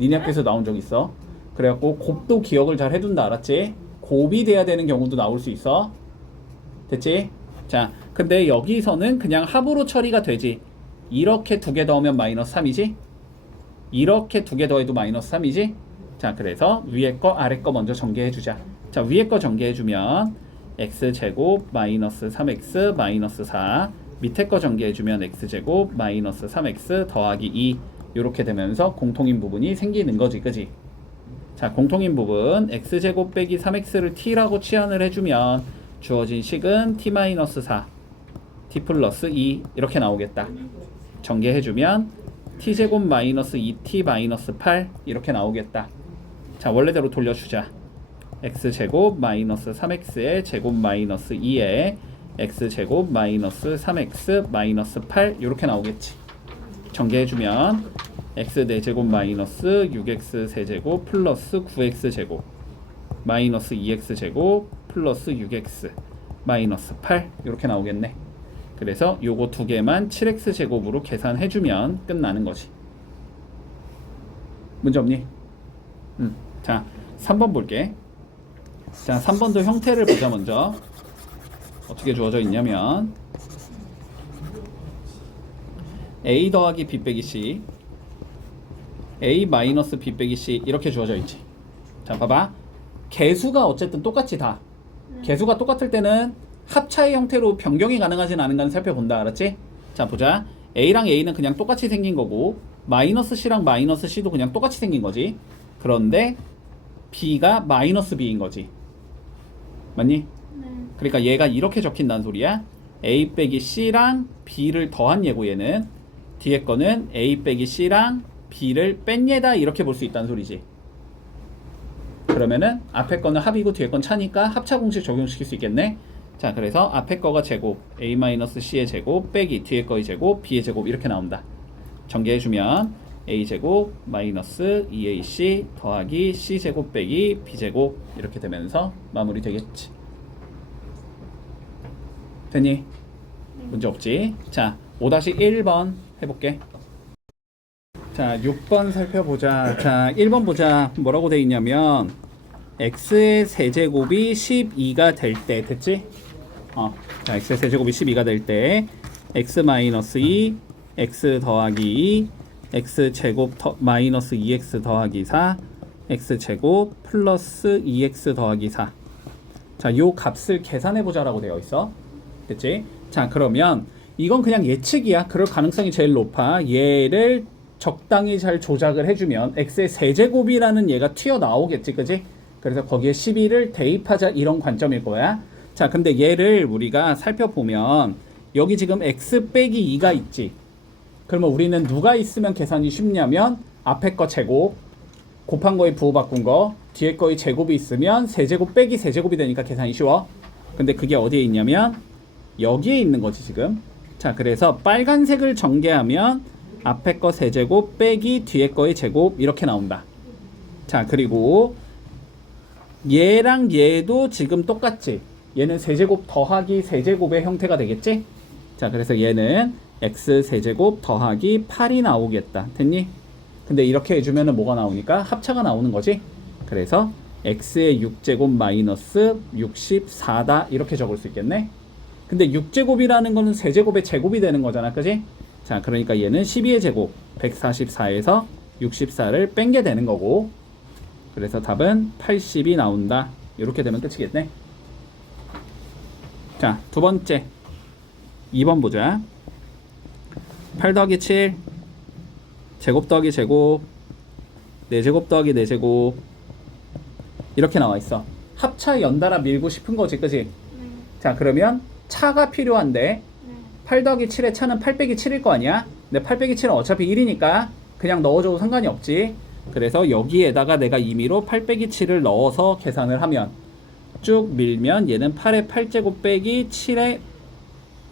니네 학교에서 나온 적 있어. 그래갖고 곱도 기억을 잘 해둔다. 알았지? 곱이 돼야 되는 경우도 나올 수 있어. 됐지? 자, 근데 여기서는 그냥 합으로 처리가 되지. 이렇게 2개 더하면 마이너스 3이지? 이렇게 2개 더해도 마이너스 3이지? 자, 그래서 위에 거 아래 거 먼저 전개해주자. 자, 위에 거 전개해주면 x제곱 마이너스 3x 마이너스 4. 밑에 거 전개해주면 x제곱 마이너스 3x 더하기 2 이렇게 되면서 공통인 부분이 생기는 거지, 그지? 자, 공통인 부분 x제곱 빼기 3x를 t라고 치환을 해주면 주어진 식은 t-4 t 플러스 2 이렇게 나오겠다. 전개해주면 t제곱 마이너스 2t 마이너스 8 이렇게 나오겠다. 자, 원래대로 돌려주자. x제곱 마이너스 3x의 제곱 마이너스 2에 x제곱 마이너스 3x 마이너스 8 이렇게 나오겠지. 전개해주면 x 4제곱 마이너스 6x 세제곱 플러스 9x 제곱 마이너스 2x 제곱 플러스 6x 마이너스 8 이렇게 나오겠네. 그래서 요거 두 개만 7x 제곱으로 계산해주면 끝나는 거지. 문제 없니? 자, 3번 볼게. 자, 3번도 형태를 보자. 먼저 어떻게 주어져 있냐면 a 더하기 b 빼기 c a 마이너스 b 빼기 c 이렇게 주어져 있지. 자, 봐봐. 개수가 어쨌든 똑같이 다. 개수가 똑같을 때는 합차의 형태로 변경이 가능하진 않은가는 살펴본다. 알았지? 자, 보자. a랑 a는 그냥 똑같이 생긴 거고 마이너스 c랑 마이너스 c도 그냥 똑같이 생긴 거지. 그런데 b가 마이너스 b인 거지. 맞니? 네. 그러니까 얘가 이렇게 적힌다는 소리야. a 빼기 c랑 b를 더한 얘고 얘는 뒤에 거는 a 빼기 c랑 b를 뺀 얘다 이렇게 볼 수 있다는 소리지. 그러면은 앞에 거는 합이고 뒤에 건 차니까 합차 공식 적용시킬 수 있겠네. 자, 그래서 앞에 거가 제곱 a-c의 제곱 빼기 뒤에 거의 제곱 b의 제곱 이렇게 나온다. 전개해주면 a제곱 마이너스 2ac 더하기 c제곱 빼기 b제곱 이렇게 되면서 마무리 되겠지. 됐니? 문제 없지? 자, 5-1번 해볼게. 자, 6번 살펴보자. 자, 1번 보자. 뭐라고 돼 있냐면 x의 세제곱이 12가 될 때, 됐지? 자, x의 세제곱이 12가 될 때 x 마이너스 2, x 더하기 2, x 제곱 마이너스 2x 더하기 4, x 제곱 플러스 2x 더하기 4. 자, 요 값을 계산해 보자라고 되어 있어. 됐지? 자, 그러면 이건 그냥 예측이야. 그럴 가능성이 제일 높아. 얘를 적당히 잘 조작을 해주면 x의 세제곱이라는 얘가 튀어나오겠지, 그지? 그래서 거기에 12를 대입하자 이런 관점일 거야. 자, 근데 얘를 우리가 살펴보면 여기 지금 x 빼기 2가 있지. 그러면 우리는 누가 있으면 계산이 쉽냐면 앞에 거 제곱 곱한 거에 부호 바꾼 거 뒤에 거의 제곱이 있으면 세제곱 빼기 세제곱이 되니까 계산이 쉬워. 근데 그게 어디에 있냐면 여기에 있는 거지 지금. 자, 그래서 빨간색을 전개하면 앞에 거 세제곱 빼기 뒤에 거의 제곱 이렇게 나온다. 자, 그리고 얘랑 얘도 지금 똑같지. 얘는 세제곱 더하기 세제곱의 형태가 되겠지. 자, 그래서 얘는 x 세제곱 더하기 8이 나오겠다. 됐니? 근데 이렇게 해주면 뭐가 나오니까 합차가 나오는 거지. 그래서 x의 6제곱 마이너스 64다 이렇게 적을 수 있겠네. 근데 6제곱이라는 거는 세제곱의 제곱이 되는 거잖아, 그지? 자, 그러니까 얘는 12의 제곱 144에서 64를 뺀 게 되는 거고, 그래서 답은 80이 나온다. 이렇게 되면 끝이겠네. 자, 두 번째 2번 보자. 8 더하기 7 제곱 더하기 제곱 4제곱 더하기 4제곱 이렇게 나와 있어. 합차 연달아 밀고 싶은 거지, 그지? 네. 자, 그러면 차가 필요한데 네. 8 더하기 7의 차는 8 빼기 7일 거 아니야? 근데 8 빼기 7은 어차피 1이니까 그냥 넣어줘도 상관이 없지. 그래서 여기에다가 내가 임의로 8 빼기 7을 넣어서 계산을 하면 쭉 밀면 얘는 8의 8제곱 빼기 7의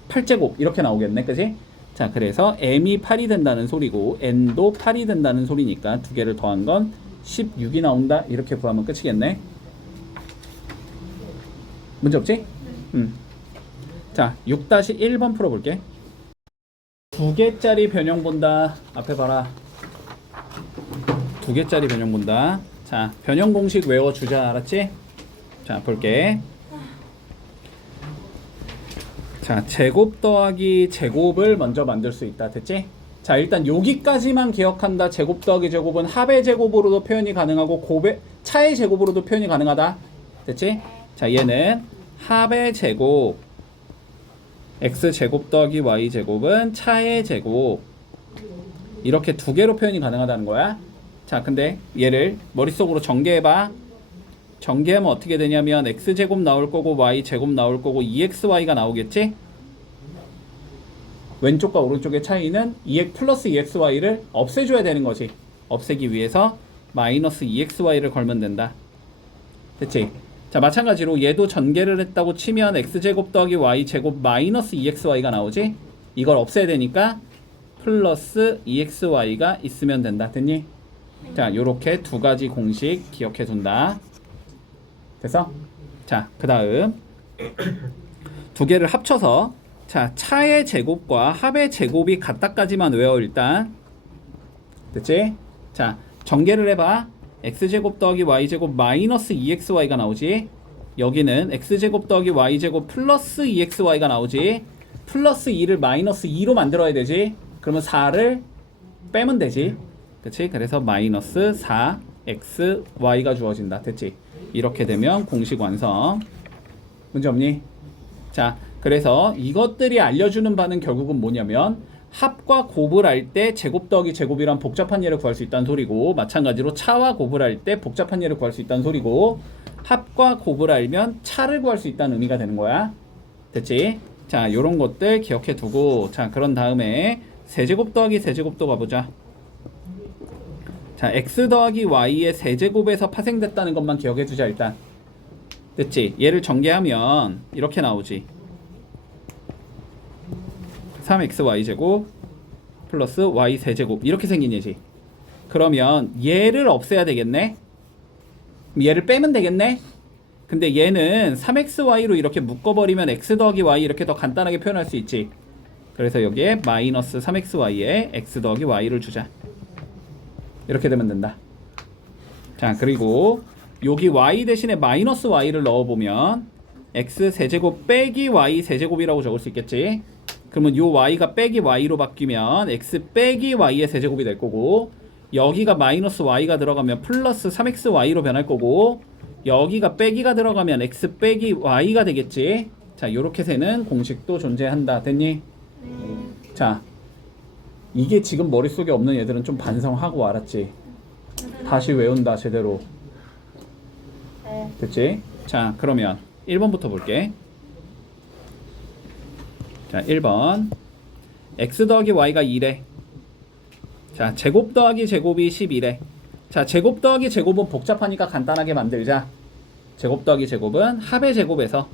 8제곱 이렇게 나오겠네, 그지? 자, 그래서 m이 8이 된다는 소리고 n도 8이 된다는 소리니까 두 개를 더한 건 16이 나온다. 이렇게 구하면 끝이겠네. 문제 없지? 자, 6-1번 풀어볼게. 두 개짜리 변형 본다. 앞에 봐라. 두 개짜리 변형 본다. 자, 변형 공식 외워주자. 알았지? 자, 볼게. 자, 제곱 더하기 제곱을 먼저 만들 수 있다. 됐지? 자, 일단 여기까지만 기억한다. 제곱 더하기 제곱은 합의 제곱으로도 표현이 가능하고 차의 제곱으로도 표현이 가능하다. 됐지? 자, 얘는 합의 제곱 x제곱 더하기 y제곱은 차의 제곱. 이렇게 두 개로 표현이 가능하다는 거야. 자, 근데 얘를 머릿속으로 전개해봐. 전개하면 어떻게 되냐면 x제곱 나올 거고 y제곱 나올 거고 2xy가 나오겠지? 왼쪽과 오른쪽의 차이는 2x 플러스 2xy를 없애줘야 되는 거지. 없애기 위해서 마이너스 2xy를 걸면 된다. 됐지? 자, 마찬가지로 얘도 전개를 했다고 치면 x제곱 더하기 y제곱 마이너스 2xy가 나오지? 이걸 없애야 되니까 플러스 2xy가 있으면 된다. 됐니? 자, 요렇게 두 가지 공식 기억해 둔다. 됐어? 자, 그 다음 두 개를 합쳐서 자, 차의 제곱과 합의 제곱이 같다까지만 외워 일단. 됐지? 자, 전개를 해봐. x제곱 더하기 y제곱 마이너스 2xy가 나오지. 여기는 x제곱 더하기 y제곱 플러스 2xy가 나오지. 플러스 2를 마이너스 2로 만들어야 되지. 그러면 4를 빼면 되지. 그치? 그래서 마이너스 4xy가 주어진다. 됐지? 이렇게 되면 공식 완성. 문제 없니? 자, 그래서 이것들이 알려주는 바는 결국은 뭐냐면 합과 곱을 할 때 제곱 더하기 제곱이란 복잡한 예를 구할 수 있다는 소리고, 마찬가지로 차와 곱을 할 때 복잡한 예를 구할 수 있다는 소리고, 합과 곱을 알면 차를 구할 수 있다는 의미가 되는 거야. 됐지? 자, 요런 것들 기억해 두고, 자, 그런 다음에 세제곱 더하기 세제곱도 가보자. 자, x 더하기 y의 세제곱에서 파생됐다는 것만 기억해 두자 일단. 됐지? 얘를 전개하면 이렇게 나오지. 3xy제곱 플러스 y세제곱 이렇게 생긴 예지. 그러면 얘를 없애야 되겠네. 얘를 빼면 되겠네. 근데 얘는 3xy로 이렇게 묶어버리면 x 더하기 y 이렇게 더 간단하게 표현할 수 있지. 그래서 여기에 마이너스 3xy에 x 더하기 y를 주자. 이렇게 되면 된다. 자, 그리고 여기 y 대신에 마이너스 y를 넣어보면 x 세제곱 빼기 y 세제곱이라고 적을 수 있겠지. 그러면 요 y가 빼기 y로 바뀌면 x 빼기 y의 세제곱이 될 거고, 여기가 마이너스 y가 들어가면 플러스 3xy로 변할 거고, 여기가 빼기가 들어가면 x 빼기 y가 되겠지. 자, 요렇게 세는 공식도 존재한다. 됐니? 자, 이게 지금 머릿속에 없는 애들은 좀 반성하고 알았지? 다시 외운다 제대로. 됐지? 자, 그러면 1번부터 볼게. 자, 1번 x 더하기 y가 2래. 자, 제곱 더하기 제곱이 11래. 자, 제곱 더하기 제곱은 복잡하니까 간단하게 만들자. 제곱 더하기 제곱은 합의 제곱에서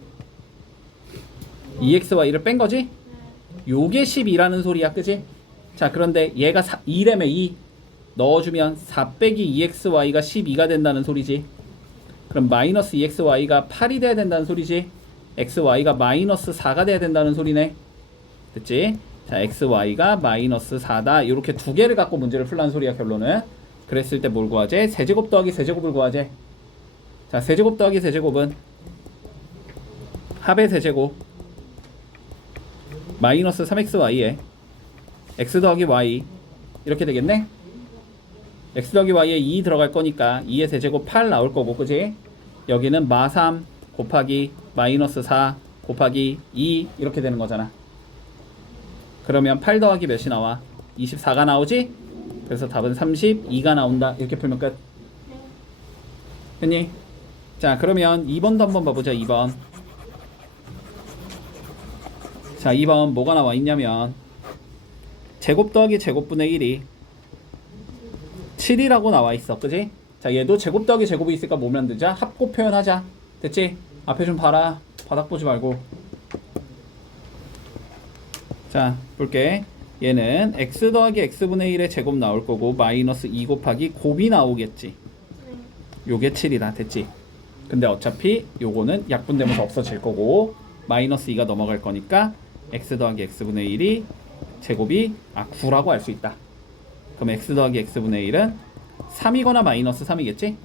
2xy를 뺀 거지? 요게 12라는 소리야, 그지? 자, 그런데 얘가 2래매 2 넣어주면 4 빼기 2xy가 12가 된다는 소리지. 그럼 마이너스 2xy가 8이 돼야 된다는 소리지. xy가 마이너스 4가 돼야 된다는 소리네. 됐지? 자, xy가 마이너스 4다. 이렇게 두 개를 갖고 문제를 풀라는 소리야, 결론은. 그랬을 때 뭘 구하지? 세제곱 더하기 세제곱을 구하지. 자, 세제곱 더하기 세제곱은 합의 세제곱 마이너스 3xy에 x 더하기 y 이렇게 되겠네? x 더하기 y에 2 들어갈 거니까 2의 세제곱 8 나올 거고, 그지? 여기는 마3 곱하기 마이너스 4 곱하기 2 이렇게 되는 거잖아. 그러면 8 더하기 몇이 나와? 24가 나오지? 그래서 답은 32가 나온다. 이렇게 풀면 끝. 됐니? 자, 그러면 2번도 한번 봐보자. 2번. 자, 2번 뭐가 나와 있냐면 제곱 더하기 제곱분의 1이 7이라고 나와 있어. 그지? 자, 얘도 제곱 더하기 제곱이 있으니까 뭐 만들자? 합곱 표현하자. 됐지? 앞에 좀 봐라. 바닥 보지 말고. 자, 볼게. 얘는 x 더하기 x분의 1의 제곱 나올 거고 마이너스 2 곱하기 곱이 나오겠지. 요게 7이다. 됐지? 근데 어차피 요거는 약분되면서 없어질 거고 마이너스 2가 넘어갈 거니까 x 더하기 x분의 1이 제곱이 9라고 할 수 있다. 그럼 x 더하기 x분의 1은 3이거나 마이너스 3이겠지?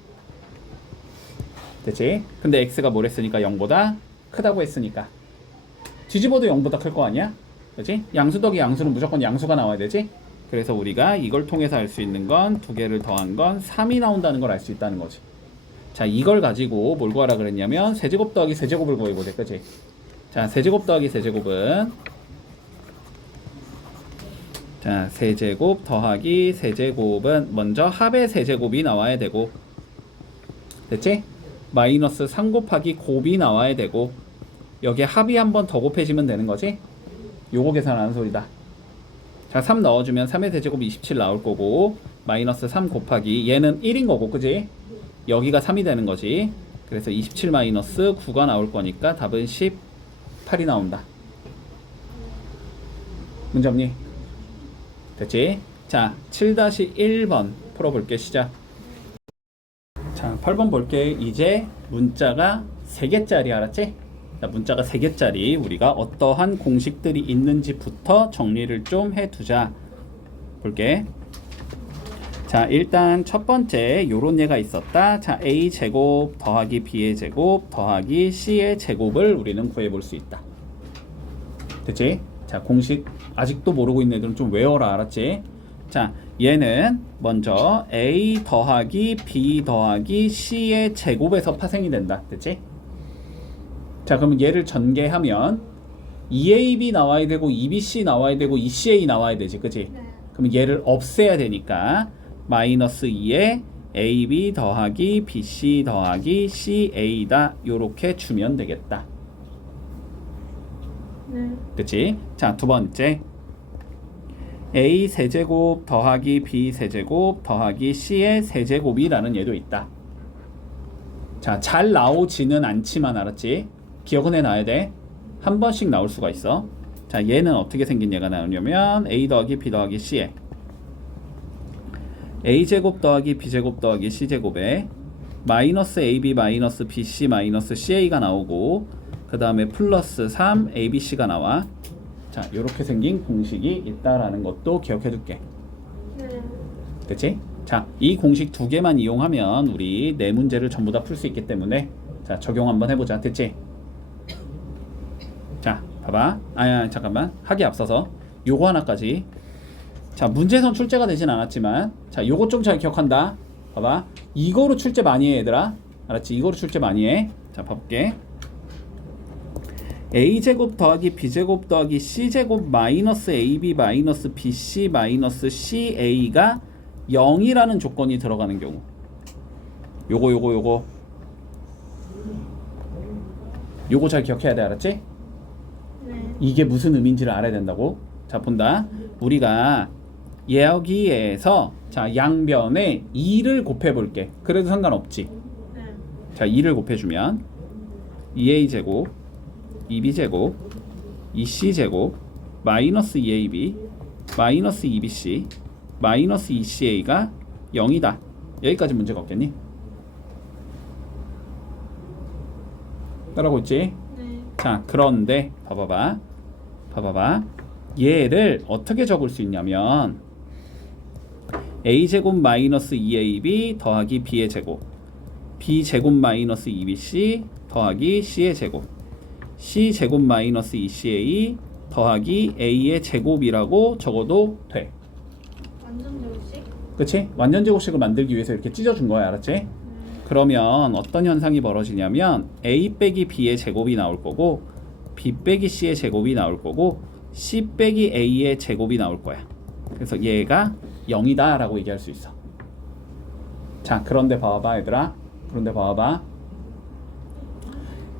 됐지? 근데 x가 뭘 했으니까 0보다 크다고 했으니까 뒤집어도 0보다 클 거 아니야? 그치? 양수 더하기 양수는 무조건 양수가 나와야 되지? 그래서 우리가 이걸 통해서 알 수 있는 건 두 개를 더한 건 3이 나온다는 걸 알 수 있다는 거지. 자, 이걸 가지고 뭘 구하라 그랬냐면 세제곱 더하기 세제곱을 구해보자. 그치? 자, 세제곱 더하기 세제곱은 자, 세제곱 더하기 세제곱은 먼저 합의 세제곱이 나와야 되고 됐지? 마이너스 3 곱하기 곱이 나와야 되고 여기에 합이 한 번 더 곱해지면 되는 거지? 요거 계산하는 소리다. 자, 3 넣어주면 3의 세제곱 27 나올 거고 마이너스 3 곱하기 얘는 1인 거고 그지? 여기가 3이 되는 거지. 그래서 27 마이너스 9가 나올 거니까 답은 18이 나온다. 문제 없니? 됐지? 자, 7-1번 풀어볼게. 시작. 자, 8번 볼게. 이제 문자가 3개짜리 알았지? 자, 문자가 3개짜리 우리가 어떠한 공식들이 있는지부터 정리를 좀 해두자. 볼게. 자, 일단 첫 번째 요런 예가 있었다. 자, a 제곱 더하기 b의 제곱 더하기 c의 제곱을 우리는 구해볼 수 있다. 됐지? 자, 공식 아직도 모르고 있는 애들은 좀 외워라. 알았지? 자, 얘는 먼저 a 더하기 b 더하기 c의 제곱에서 파생이 된다. 됐지? 자, 그러면 얘를 전개하면 2ab 나와야 되고 2bc 나와야 되고 2ca 나와야 되지. 그치? 네. 그러면 얘를 없애야 되니까 마이너스 2에 ab 더하기 bc 더하기 ca다. 요렇게 주면 되겠다. 네. 됐지? 자, 두 번째 a 세제곱 더하기 b 세제곱 더하기 c의 세제곱이라는 얘도 있다. 자, 잘 나오지는 않지만 알았지? 기억은 해놔야 돼. 한 번씩 나올 수가 있어. 자, 얘는 어떻게 생긴 얘가 나오냐면 a 더하기 b 더하기 c에 a제곱 더하기 b제곱 더하기 c제곱에 마이너스 ab 마이너스 bc 마이너스 ca가 나오고 그 다음에 플러스 3 abc가 나와. 자, 요렇게 생긴 공식이 있다라는 것도 기억해 둘게. 네. 됐지? 자, 이 공식 두 개만 이용하면 우리 네 문제를 전부 다 풀 수 있기 때문에 자, 적용 한번 해보자. 됐지? 자, 봐봐. 잠깐만. 하기 앞서서 요거 하나까지. 자, 문제선 출제가 되진 않았지만 자, 요거 좀 잘 기억한다. 봐봐. 이거로 출제 많이 해 얘들아. 알았지? 이거로 출제 많이 해. 자, 봐볼게. a제곱 더하기 b제곱 더하기 c제곱 마이너스 ab 마이너스 bc 마이너스 ca가 0이라는 조건이 들어가는 경우 요거 잘 기억해야 돼. 알았지? 네. 이게 무슨 의미인지를 알아야 된다고. 자, 본다. 우리가 여기에서 자, 양변에 2를 곱해 볼게. 그래도 상관없지. 네. 자, 2를 곱해주면 2a제곱 2b제곱 2c제곱 마이너스 2ab 마이너스 2bc 마이너스 2ca가 0이다. 여기까지 문제가 없겠니? 따라오고 있지? 네. 자, 그런데 봐봐봐. 얘를 어떻게 적을 수 있냐면 a제곱 마이너스 2ab 더하기 b의 제곱 b제곱 마이너스 2bc 더하기 c의 제곱 c제곱 마이너스 2ca 더하기 a의 제곱이라고 적어도 돼. 완전 제곱식? 그치? 완전 제곱식을 만들기 위해서 이렇게 찢어준 거야. 알았지? 그러면 어떤 현상이 벌어지냐면 a 빼기 b의 제곱이 나올 거고 b 빼기 c의 제곱이 나올 거고 c 빼기 a의 제곱이 나올 거야. 그래서 얘가 0이다 라고 얘기할 수 있어. 자, 그런데 봐봐 얘들아. 그런데 봐봐.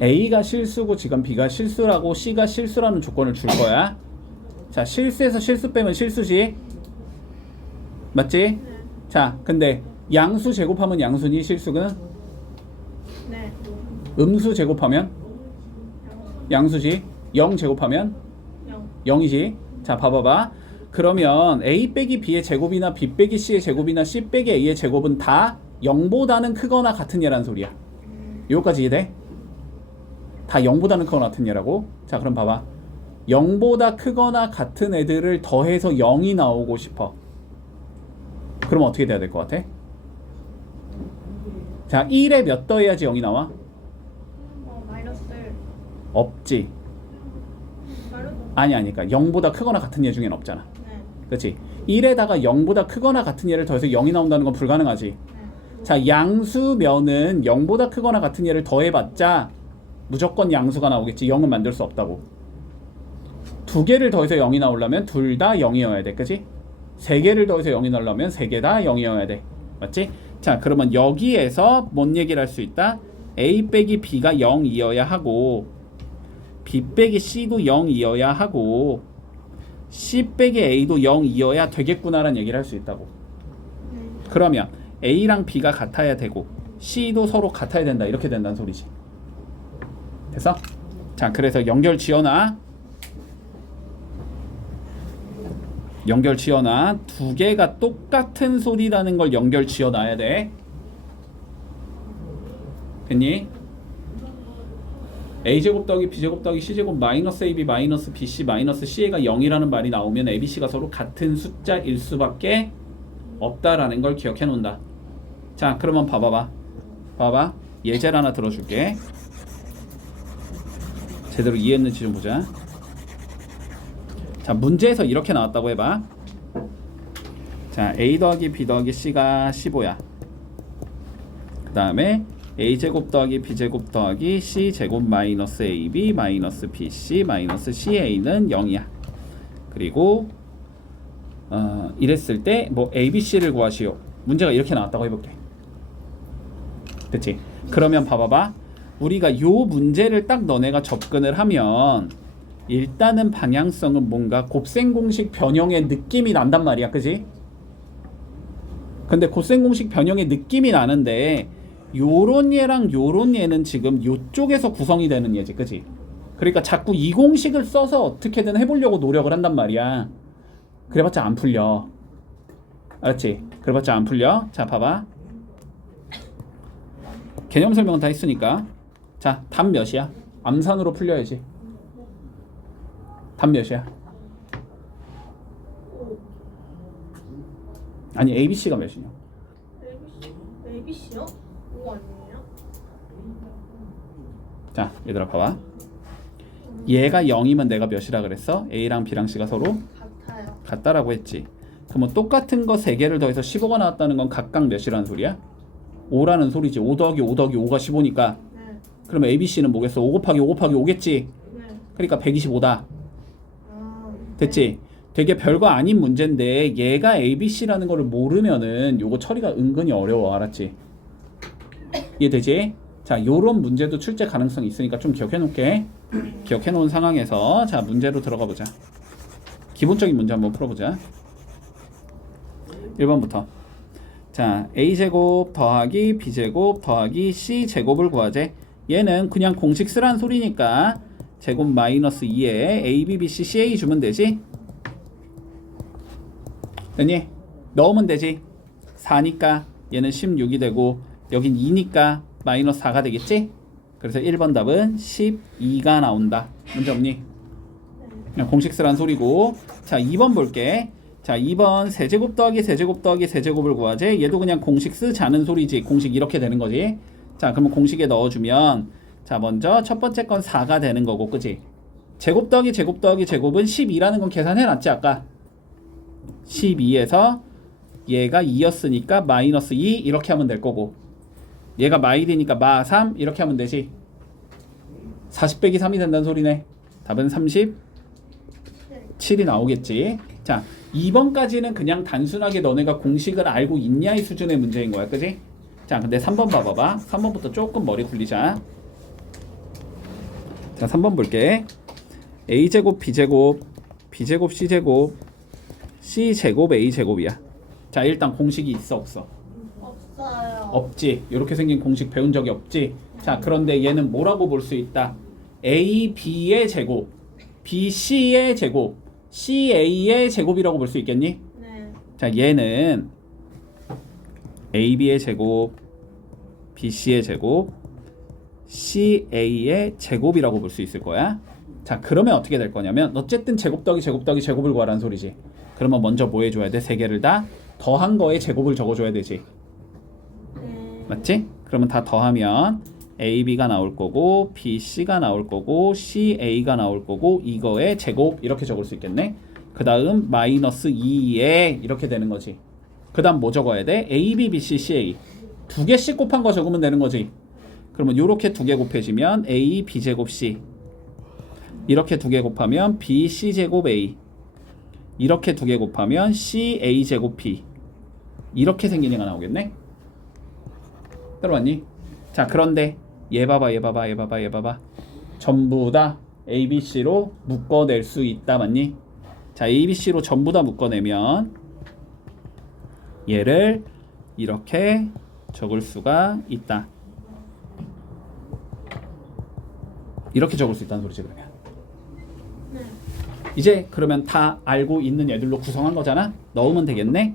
A가 실수고 지금 B가 실수라고 C가 실수라는 조건을 줄 거야. 자, 실수에서 실수 빼면 실수지. 맞지? 네. 자, 근데 양수 제곱하면 양수니 실수는? 네. 음수 제곱하면 양수지. 0 제곱하면 0. 0이지. 자, 봐봐봐. 그러면 A 빼기 B의 제곱이나 B 빼기 C의 제곱이나 C 빼기 A의 제곱은 다 0보다는 크거나 같은 예란 소리야. 요거까지 이해돼? 다 0보다는 크거나 같은 예라고? 자, 그럼 봐봐. 0보다 크거나 같은 애들을 더해서 0이 나오고 싶어. 그럼 어떻게 돼야 될 것 같아? 자, 1에 몇 더해야지 0이 나와? 마이너스. 없지. 마이너스. 아니, 그러니까 0보다 크거나 같은 예 중엔 없잖아. 네. 그렇지? 1에다가 0보다 크거나 같은 예를 더해서 0이 나온다는 건 불가능하지. 네. 자, 양수면은 0보다 크거나 같은 예를 더해봤자 무조건 양수가 나오겠지. 0은 만들 수 없다고. 두 개를 더해서 0이 나오려면 둘 다 0이어야 돼. 그치? 세 개를 더해서 0이 나오려면 세 개 다 0이어야 돼. 맞지? 자, 그러면 여기에서 뭔 얘기를 할 수 있다? A 빼기 B가 0이어야 하고 B 빼기 C도 0이어야 하고 C 빼기 A도 0이어야 되겠구나라는 얘기를 할 수 있다고. 그러면 A랑 B가 같아야 되고 C도 서로 같아야 된다. 이렇게 된다는 소리지. 됐어? 자, 그래서 연결 지어놔. 연결 지어놔. 두 개가 똑같은 소리라는 걸 연결 지어놔야 돼. 됐니? a제곱 더하기 b제곱 더하기 c제곱 마이너스 ab 마이너스 bc 마이너스 ca가 0이라는 말이 나오면 abc가 서로 같은 숫자일 수밖에 없다라는 걸 기억해 놓는다. 자, 그러면 봐봐. 예제를 하나 들어줄게. 제대로 이해했는지 좀 보자. 자, 문제에서 이렇게 나왔다고 해봐. 자, a 더하기 b 더하기 c가 15야. 그 다음에 a제곱 더하기 b제곱 더하기 c제곱 마이너스 ab 마이너스 bc 마이너스 ca는 0이야. 그리고 이랬을 때 뭐 abc를 구하시오. 문제가 이렇게 나왔다고 해볼게. 그치? 그러면 봐봐. 우리가 요 문제를 딱 너네가 접근을 하면 일단은 방향성은 뭔가 곱셈 공식 변형의 느낌이 난단 말이야. 그지? 근데 곱셈 공식 변형의 느낌이 나는데 요런 얘랑 요런 얘는 지금 요쪽에서 구성이 되는 얘지. 그지? 그러니까 자꾸 이 공식을 써서 어떻게든 해보려고 노력을 한단 말이야. 그래봤자 안 풀려. 알았지? 그래봤자 안 풀려. 자, 봐봐. 개념 설명은 다 했으니까. 자, 답 몇이야? 암산으로 풀려야지. 답 몇이야? 아니, ABC가 몇이냐? ABC요? 5 아니에요? 자, 얘들아 봐봐. 얘가 0이면 내가 몇이라 그랬어? A랑 B랑 C가 서로 같아요. 같다라고 했지. 그러면 똑같은 거 3개를 더해서 15가 나왔다는 건 각각 몇이라는 소리야? 5라는 소리지. 5 더하기 5 더하기 5가 15니까. 네. 그러면 ABC는 뭐겠어? 5 곱하기 5 곱하기 5겠지. 네. 그러니까 125다. 아, 됐지? 되게 별거 아닌 문제인데 얘가 ABC라는 거를 모르면은 요거 처리가 은근히 어려워. 알았지? 이해되지? 자, 요런 문제도 출제 가능성이 있으니까 좀 기억해 놓을게. 기억해 놓은 상황에서 자, 문제로 들어가 보자. 기본적인 문제 한번 풀어보자. 1번부터. 자, a제곱 더하기 b제곱 더하기 c제곱을 구하재. 얘는 그냥 공식 쓰란 소리니까 제곱 마이너스 2에 a, b, b, c, ca 주면 되지? 됐니? 넣으면 되지? 4니까 얘는 16이 되고 여긴 2니까 마이너스 4가 되겠지? 그래서 1번 답은 12가 나온다. 문제 없니? 그냥 공식 쓰란 소리고. 자, 2번 볼게. 자, 2번 세제곱 더하기 세제곱 더하기 세제곱을 구하재. 얘도 그냥 공식 쓰자는 소리지. 공식 이렇게 되는 거지. 자, 그러면 공식에 넣어주면 자, 먼저 첫 번째 건 4가 되는 거고, 그치? 제곱 더하기 제곱 더하기 제곱은 12라는 건 계산해놨지 아까? 12에서 얘가 2였으니까 마이너스 2 이렇게 하면 될 거고, 얘가 마일이니까 마 3 이렇게 하면 되지. 40 빼기 3이 된다는 소리네. 답은 37이 나오겠지. 자, 2번까지는 그냥 단순하게 너네가 공식을 알고 있냐의 수준의 문제인 거야. 그지? 자, 근데 3번 봐봐봐. 3번부터 조금 머리 굴리자. 자, 3번 볼게. a제곱 b제곱 b제곱 c제곱 c제곱 a제곱이야. 자, 일단 공식이 있어 없어? 없어요. 없지. 이렇게 생긴 공식 배운 적이 없지. 자, 그런데 얘는 뭐라고 볼 수 있다? a b의 제곱 b c의 제곱 c a의 제곱이라고 볼 수 있겠니? 네. 자, 얘는 a b의 제곱 b c의 제곱 c a의 제곱이라고 볼 수 있을 거야. 자, 그러면 어떻게 될 거냐면 어쨌든 제곱 더하기 제곱 더하기 제곱을 구하라는 소리지. 그러면 먼저 뭐 해줘야 돼? 세 개를 다 더한 거에 제곱을 적어줘야 되지. 네. 맞지? 그러면 다 더하면 AB가 나올 거고 BC가 나올 거고 CA가 나올 거고 이거의 제곱 이렇게 적을 수 있겠네. 그 다음 마이너스 2에 이렇게 되는 거지. 그 다음 뭐 적어야 돼? AB, BC, CA 두 개씩 곱한 거 적으면 되는 거지. 그러면 요렇게 두 개 곱해지면 A B제곱 C, 이렇게 두 개 곱하면 B C제곱 A, 이렇게 두 개 곱하면 C A제곱 B, 이렇게 생긴 애가 나오겠네. 들어봤니? 자, 그런데 얘 봐봐, 얘 봐봐, 얘 봐봐, 얘 봐봐. 전부 다 A, B, C로 묶어낼 수 있다, 맞니? 자, A, B, C로 전부 다 묶어내면 얘를 이렇게 적을 수가 있다. 이렇게 적을 수 있다는 소리지, 그러면. 네. 이제 그러면 다 알고 있는 애들로 구성한 거잖아? 넣으면 되겠네?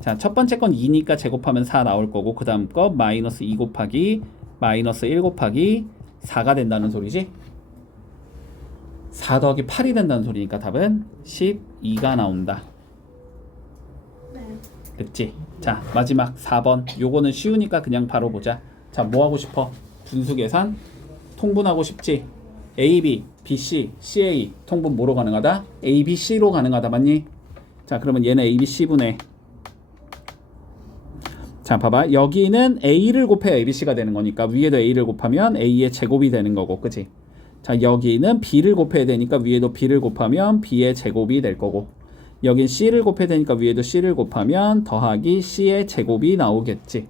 자, 첫 번째 건 2니까 제곱하면 4 나올 거고, 그 다음 거 마이너스 2 곱하기 마이너스 1 곱하기 4가 된다는 소리지? 4 더하기 8이 된다는 소리니까 답은 12가 나온다. 네. 그치? 자, 마지막 4번. 요거는 쉬우니까 그냥 바로 보자. 자, 뭐 하고 싶어? 분수 계산? 통분하고 싶지? AB, BC, CA 통분 뭐로 가능하다? ABC로 가능하다, 맞니? 자, 그러면 얘는 ABC분의, 자, 봐봐. 여기는 A를 곱해야 ABC가 되는 거니까 위에도 A를 곱하면 A의 제곱이 되는 거고, 그치? 자, 여기는 B를 곱해야 되니까 위에도 B를 곱하면 B의 제곱이 될 거고, 여긴 C를 곱해야 되니까 위에도 C를 곱하면 더하기 C의 제곱이 나오겠지.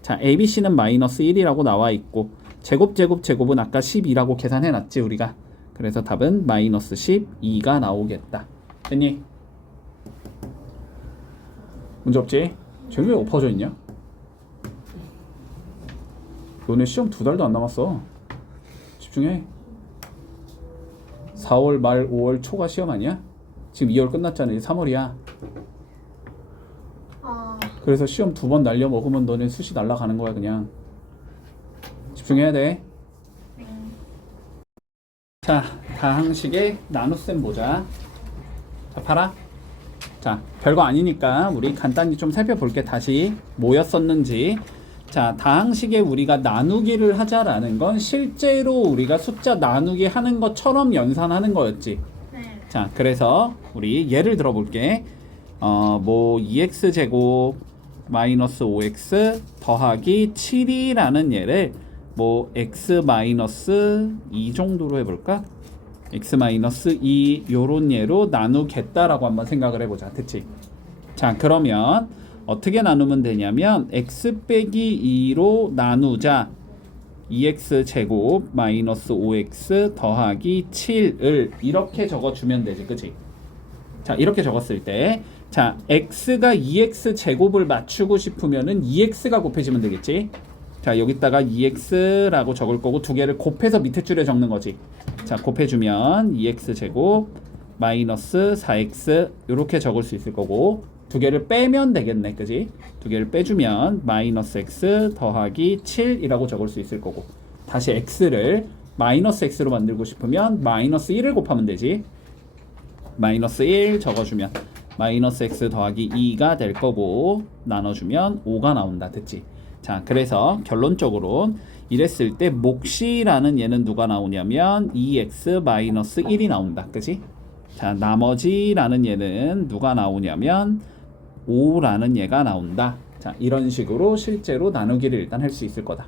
자, ABC는 마이너스 1이라고 나와 있고, 제곱은 아까 12라고 계산해 놨지, 우리가. 그래서 답은 마이너스 12가 나오겠다. 됐니? 문제 없지? 쟤는 왜 엎어져 있냐? 너네 시험 2달도 안 남았어. 집중해. 4월 말 5월 초가 시험 아니야? 지금 2월 끝났잖아. 이제 3월이야. 그래서 시험 2번 날려 먹으면 너네 수시 날라가는 거야, 그냥. 집중해야 돼. 자, 다항식의 나눗셈 보자. 자, 봐라. 자, 별거 아니니까 우리 간단히 좀 살펴볼게. 다시 뭐였었는지. 자, 다항식에 우리가 나누기를 하자라는 건 실제로 우리가 숫자 나누기 하는 것처럼 연산하는 거였지. 네. 자, 그래서 우리 예를 들어볼게. 뭐 2x 제곱 마이너스 5x 더하기 7이라는 예를 뭐 x 마이너스 2 정도로 해볼까? x 마이너스 2 요런 예로 나누겠다라고 한번 생각을 해보자. 됐지? 자, 그러면 어떻게 나누면 되냐면 x 빼기 2로 나누자. 2x 제곱 마이너스 5x 더하기 7을 이렇게 적어주면 되지, 그치? 자, 이렇게 적었을 때, 자, x가 2x 제곱을 맞추고 싶으면은 2x가 곱해지면 되겠지? 자, 여기다가 2x라고 적을 거고 두 개를 곱해서 밑에 줄에 적는 거지. 자, 곱해주면 2x 제곱 마이너스 4x 이렇게 적을 수 있을 거고, 두 개를 빼면 되겠네, 그지? 두 개를 빼주면 마이너스 x 더하기 7이라고 적을 수 있을 거고, 다시 x를 마이너스 x로 만들고 싶으면 마이너스 1을 곱하면 되지. 마이너스 1 적어주면 마이너스 x 더하기 2가 될 거고, 나눠주면 5가 나온다. 됐지? 자, 그래서 결론적으로 이랬을 때 몫이라는 얘는 누가 나오냐면 2x 마이너스 1이 나온다. 그지? 자, 나머지라는 얘는 누가 나오냐면 5라는 얘가 나온다. 자, 이런 식으로 실제로 나누기를 일단 할 수 있을 거다.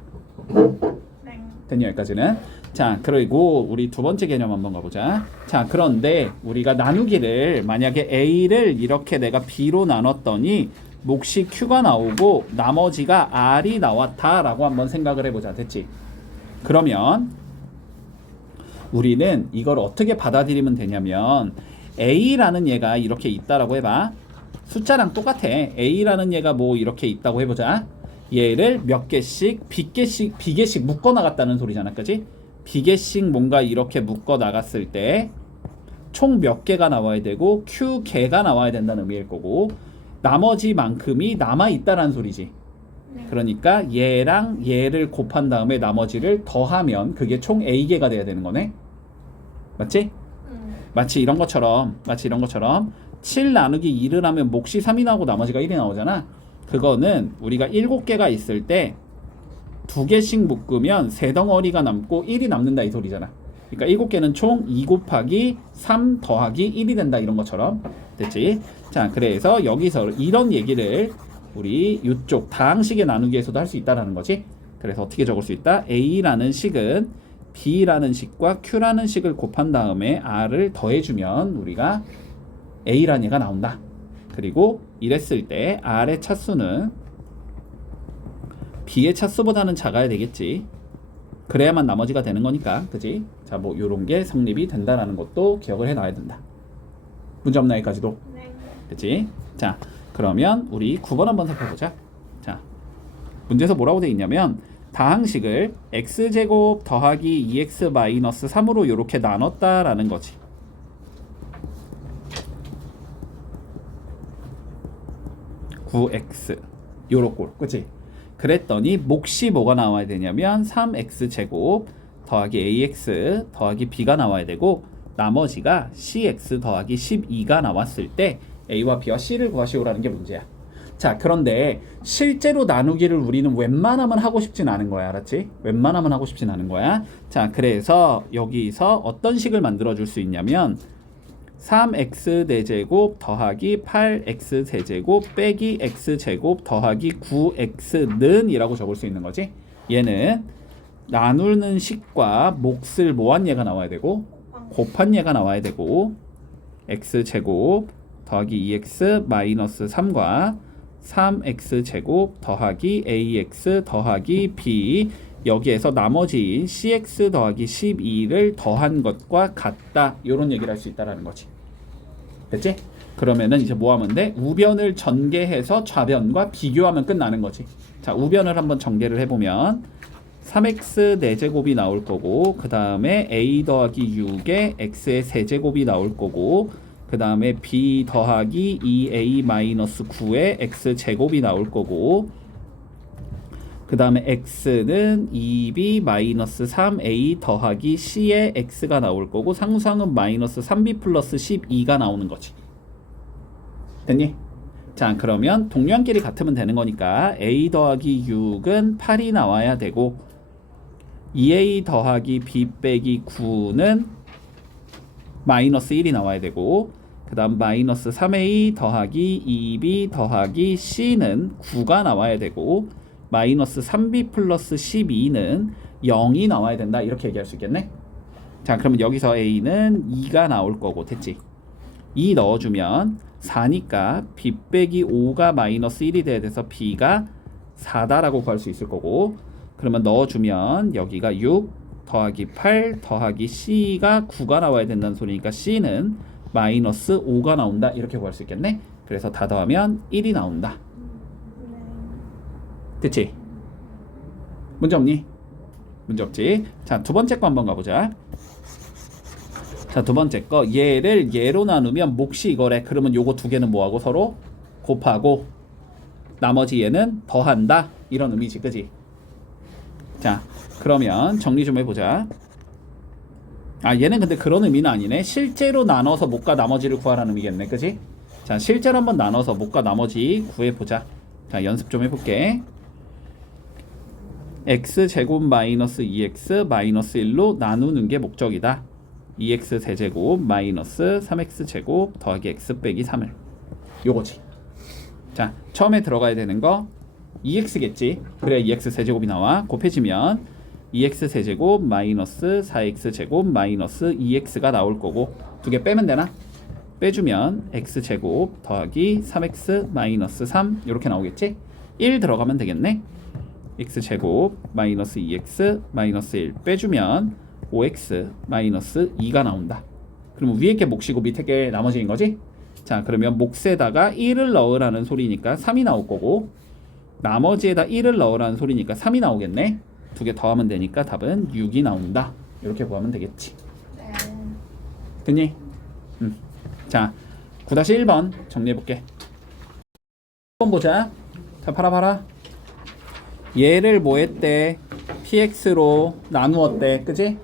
네. 됐니, 여기까지는? 자, 그리고 우리 두 번째 개념 한번 가보자. 자, 그런데 우리가 나누기를 만약에 A를 이렇게 내가 B로 나눴더니 몫이 Q가 나오고 나머지가 R이 나왔다 라고 한번 생각을 해보자. 됐지? 그러면 우리는 이걸 어떻게 받아들이면 되냐면 A라는 얘가 이렇게 있다라고 해봐. 숫자랑 똑같아. A라는 얘가 뭐 이렇게 있다고 해보자. 얘를 몇 개씩 B개씩 묶어 나갔다는 소리잖아, 그치? B개씩 뭔가 이렇게 묶어 나갔을 때 총 몇 개가 나와야 되고 Q개가 나와야 된다는 의미일 거고, 나머지 만큼이 남아 있다라는 소리지. 네. 그러니까 얘랑 얘를 곱한 다음에 나머지를 더하면 그게 총 A개가 돼야 되는 거네. 맞지? 마치 이런 것처럼 7 나누기 2를 하면 몫이 3이 나오고 나머지가 1이 나오잖아. 그거는 우리가 7개가 있을 때 2개씩 묶으면 3덩어리가 남고 1이 남는다 이 소리잖아. 그러니까 7개는 총 2 곱하기 3 더하기 1이 된다, 이런 것처럼. 됐지? 자, 그래서 여기서 이런 얘기를 우리 이쪽 다항식의 나누기에서도 할 수 있다라는 거지. 그래서 어떻게 적을 수 있다? A라는 식은 B라는 식과 Q라는 식을 곱한 다음에 R을 더해주면 우리가 A라는 얘가 나온다. 그리고 이랬을 때 R의 차수는 B의 차수보다는 작아야 되겠지. 그래야만 나머지가 되는 거니까, 그지? 자, 뭐 요런 게 성립이 된다라는 것도 기억을 해놔야 된다. 문제 없나 여기까지도? 네. 그치? 자, 그러면 우리 9번 한번 살펴보자. 자, 문제에서 뭐라고 돼 있냐면 다항식을 x제곱 더하기 2x 마이너스 3으로 이렇게 나눴다라는 거지. (9x) 요런 꼴, 그치? 그랬더니 몫이 뭐가 나와야 되냐면 3x제곱 더하기 ax 더하기 b가 나와야 되고 나머지가 cx 더하기 12가 나왔을 때 a와 b와 c를 구하시오라는 게 문제야. 자, 그런데 실제로 나누기를 우리는 웬만하면 하고 싶진 않은 거야. 알았지? 웬만하면 하고 싶진 않은 거야. 자, 그래서 여기서 어떤 식을 만들어 줄 수 있냐면 3x 대제곱 더하기 8x 세제곱 빼기 x제곱 더하기 9x는 이라고 적을 수 있는 거지. 얘는 나누는 식과 몫을 모한 얘가 나와야 되고 곱한 얘가 나와야 되고 x제곱 더하기 2x 마이너스 3과 3x제곱 더하기 ax 더하기 b 여기에서 나머지인 cx 더하기 12를 더한 것과 같다. 이런 얘기를 할 수 있다라는 거지. 됐지? 그러면은 이제 뭐 하면 돼? 우변을 전개해서 좌변과 비교하면 끝나는 거지. 자, 우변을 한번 전개를 해보면 3x 4제곱이 나올 거고 그 다음에 a 더하기 6에 x의 세제곱이 나올 거고 그 다음에 b 더하기 2a 마이너스 9에 x제곱이 나올 거고 그 다음에 x는 2b 마이너스 3a 더하기 c의 x가 나올 거고 상수항은 마이너스 3b 플러스 12가 나오는 거지. 됐니? 자, 그러면 동량끼리 같으면 되는 거니까 a 더하기 6은 8이 나와야 되고 2a 더하기 b 빼기 9는 마이너스 1이 나와야 되고 그 다음 마이너스 3a 더하기 2b 더하기 c는 9가 나와야 되고 마이너스 3b 플러스 12는 0이 나와야 된다. 이렇게 얘기할 수 있겠네. 자, 그러면 여기서 a는 2가 나올 거고 됐지? 2 넣어주면 4니까 b 빼기 5가 마이너스 1이 돼야 돼서 b가 4다라고 구할 수 있을 거고 그러면 넣어주면 여기가 6 더하기 8 더하기 c가 9가 나와야 된다는 소리니까 c는 마이너스 5가 나온다. 이렇게 구할 수 있겠네. 그래서 다 더하면 1이 나온다. 됐지? 문제 없니? 문제 없지? 자, 두 번째 거 한번 가보자. 자, 두 번째 거 얘를 얘로 나누면 몫이 이거래. 그러면 요거 두 개는 뭐하고 서로 곱하고 나머지 얘는 더한다. 이런 의미지, 그지? 자, 그러면 정리 좀 해보자. 아, 얘는 근데 그런 의미는 아니네. 실제로 나눠서 몫과 나머지를 구하라는 의미겠네, 그지? 자, 실제로 한번 나눠서 몫과 나머지 구해보자. 자, 연습 좀 해볼게. x제곱 마이너스 2x 마이너스 1로 나누는 게 목적이다. 2x 세제곱 마이너스 3x제곱 더하기 x 빼기 3을 요거지. 자, 처음에 들어가야 되는 거 2x겠지. 그래야 2x 세제곱이 나와. 곱해지면 2x 세제곱 마이너스 4x제곱 마이너스 2x가 나올 거고 두 개 빼면 되나? 빼주면 x제곱 더하기 3x 마이너스 3 이렇게 나오겠지? 1 들어가면 되겠네. x제곱 마이너스 2x 마이너스 1 빼주면 5x 마이너스 2가 나온다. 그러면 위에 게 몫이고 밑에 게 나머지인 거지? 자, 그러면 몫에다가 1을 넣으라는 소리니까 3이 나올 거고 나머지에다 1을 넣으라는 소리니까 3이 나오겠네. 두 개 더하면 되니까 답은 6이 나온다. 이렇게 구하면 되겠지. 네. 됐니? 자, 9-1번 정리해볼게. 1번 보자. 자, 봐라. 얘를 뭐 했대? px로 나누었대. 그지?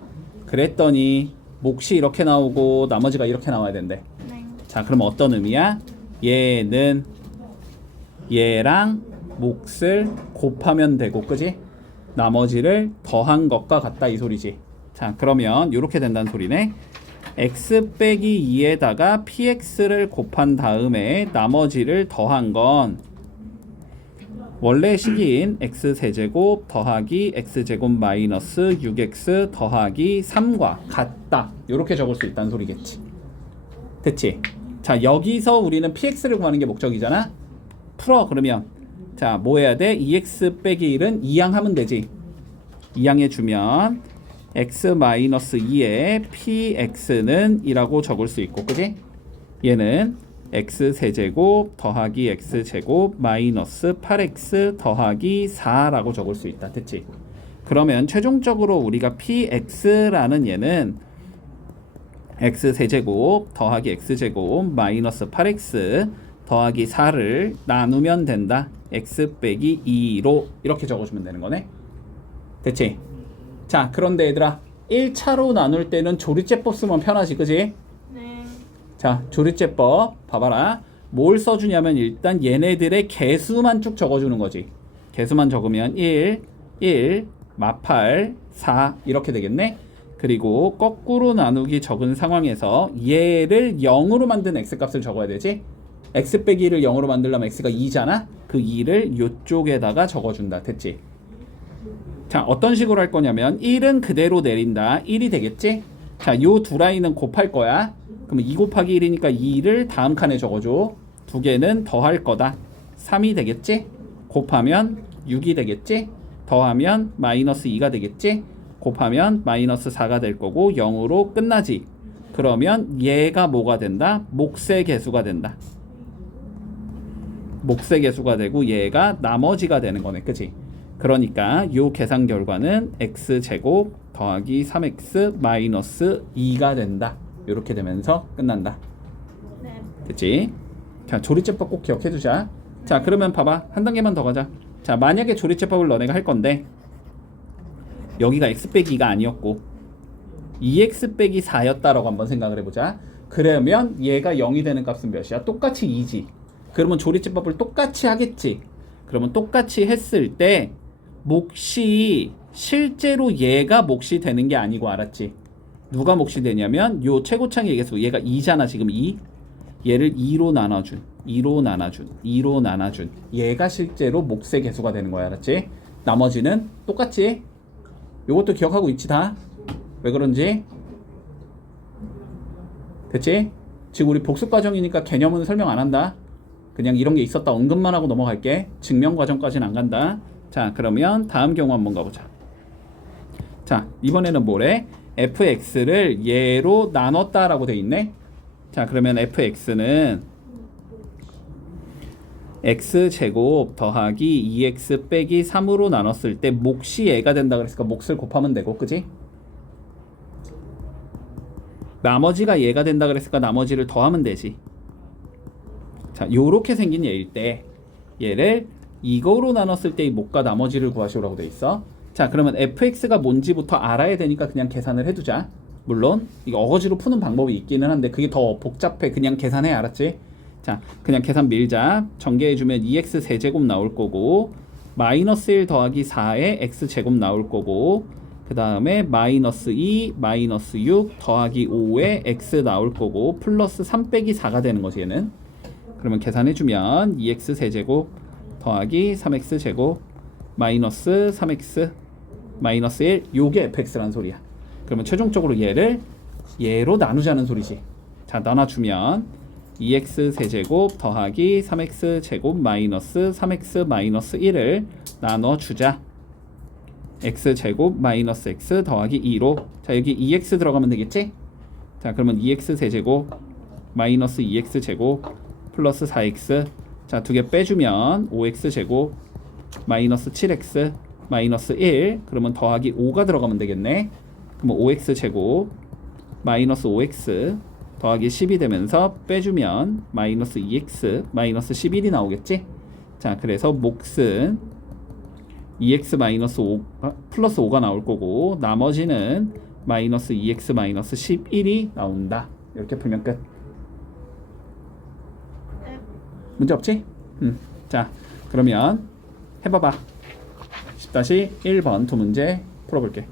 그랬더니 몫이 이렇게 나오고 나머지가 이렇게 나와야 된대. 네. 자, 그럼 어떤 의미야? 얘는 얘랑 몫을 곱하면 되고, 그지? 나머지를 더한 것과 같다 이 소리지. 자, 그러면 이렇게 된다는 소리네. x 빼기 2에다가 px를 곱한 다음에 나머지를 더한 건 원래 식인 x세제곱 더하기 x제곱 마이너스 6x 더하기 3과 같다. 이렇게 적을 수 있다는 소리겠지. 됐지? 자, 여기서 우리는 px를 구하는 게 목적이잖아. 풀어. 그러면 자, 뭐 해야 돼? 2x 빼기 1은 2양 하면 되지. 2양 해주면 x 마이너스 2에 px는 2라고 적을 수 있고, 그지? 얘는 x세제곱 더하기 x제곱 마이너스 8x 더하기 4라고 적을 수 있다. 됐지? 그러면 최종적으로 우리가 px라는 얘는 x세제곱 더하기 x제곱 마이너스 8x 더하기 4를 나누면 된다. x 빼기 2로 이렇게 적어주면 되는 거네. 됐지? 자, 그런데 얘들아 1차로 나눌 때는 조리제법 쓰면 편하지, 그지? 네. 자, 조리제법 봐봐라. 뭘 써주냐면 일단 얘네들의 개수만 쭉 적어주는 거지. 개수만 적으면 1, 1, 마팔, 4 이렇게 되겠네. 그리고 거꾸로 나누기 적은 상황에서 얘를 0으로 만든 x값을 적어야 되지. x 빼기 1을 0으로 만들려면 x가 2잖아. 그 2를 이쪽에다가 적어준다. 됐지? 자, 어떤 식으로 할 거냐면 1은 그대로 내린다. 1이 되겠지? 자, 요 두 라인은 곱할 거야. 그러면 2 곱하기 1이니까 2를 다음 칸에 적어줘. 두 개는 더할 거다. 3이 되겠지? 곱하면 6이 되겠지? 더하면 마이너스 2가 되겠지? 곱하면 마이너스 4가 될 거고 0으로 끝나지. 그러면 얘가 뭐가 된다? 몫의 개수가 된다. 몫의 개수가 되고 얘가 나머지가 되는 거네. 그치? 그러니까 요 계산 결과는 x제곱 더하기 3x 마이너스 2가 된다. 이렇게 되면서 끝난다. 네. 됐지? 자, 조리제법 꼭 기억해 두자. 자, 그러면 봐봐. 한 단계만 더 가자. 자, 만약에 조리제법을 너네가 할 건데 여기가 x 빼기 2가 아니었고 2x 빼기 4였다라고 한번 생각을 해보자. 그러면 얘가 0이 되는 값은 몇이야? 똑같이 2지. 그러면 조리제법을 똑같이 하겠지. 그러면 똑같이 했을 때 몫이 실제로 얘가 몫이 되는 게 아니고, 알았지? 누가 몫이 되냐면 요 최고창의 개수, 얘가 2잖아 지금 2. 얘를 2로 나눠준 2로 나눠준 얘가 실제로 몫의 개수가 되는 거야. 알았지? 나머지는 똑같지? 요것도 기억하고 있지 다? 왜 그런지? 됐지? 지금 우리 복습 과정이니까 개념은 설명 안 한다. 그냥 이런 게 있었다 언급만 하고 넘어갈게. 증명 과정까지는 안 간다. 자, 그러면 다음 경우 한번 가보자. 자, 이번에는 뭐래? fx를 얘로 나눴다라고 돼 있네. 자, 그러면 fx는 x제곱 더하기 2x 빼기 3으로 나눴을 때 몫이 얘가 된다 그랬으니까 몫을 곱하면 되고, 그지? 나머지가 얘가 된다 그랬으니까 나머지를 더하면 되지. 자, 요렇게 생긴 얘일 때 얘를 이거로 나눴을 때 이 몫과 나머지를 구하시오라고 돼 있어. 자, 그러면 fx가 뭔지부터 알아야 되니까 그냥 계산을 해두자. 물론 이거 어거지로 푸는 방법이 있기는 한데 그게 더 복잡해. 그냥 계산해. 알았지? 자, 그냥 계산 밀자. 전개해주면 2x 세제곱 나올 거고 마이너스 1 더하기 4에 x제곱 나올 거고 그 다음에 마이너스 2 마이너스 6 더하기 5에 x 나올 거고 플러스 3 빼기 4가 되는 거지 얘는. 그러면 계산해주면 2x 세제곱 더하기 3x 제곱 마이너스 3x 마이너스 1 요게 fx라는 소리야. 그러면 최종적으로 얘를 얘로 나누자는 소리지. 자, 나눠주면 2x 세제곱 더하기 3x 제곱 마이너스 3x 마이너스 1을 나눠주자. x 제곱 마이너스 x 더하기 2로. 자, 여기 2x 들어가면 되겠지? 자, 그러면 2x 세제곱 마이너스 2x 제곱 플러스 4x. 자, 두 개 빼주면 5x 제곱 마이너스 7x 마이너스 1. 그러면 더하기 5가 들어가면 되겠네. 그러면 5x 제곱 마이너스 5x 더하기 10이 되면서 빼주면 마이너스 2x 마이너스 11이 나오겠지. 자, 그래서 몫은 2x 마이너스 5 플러스 5가 나올 거고 나머지는 마이너스 2x 마이너스 11이 나온다. 이렇게 풀면 끝. 네. 문제 없지? 자, 그러면 해봐봐. 10-1번 두 문제 풀어볼게.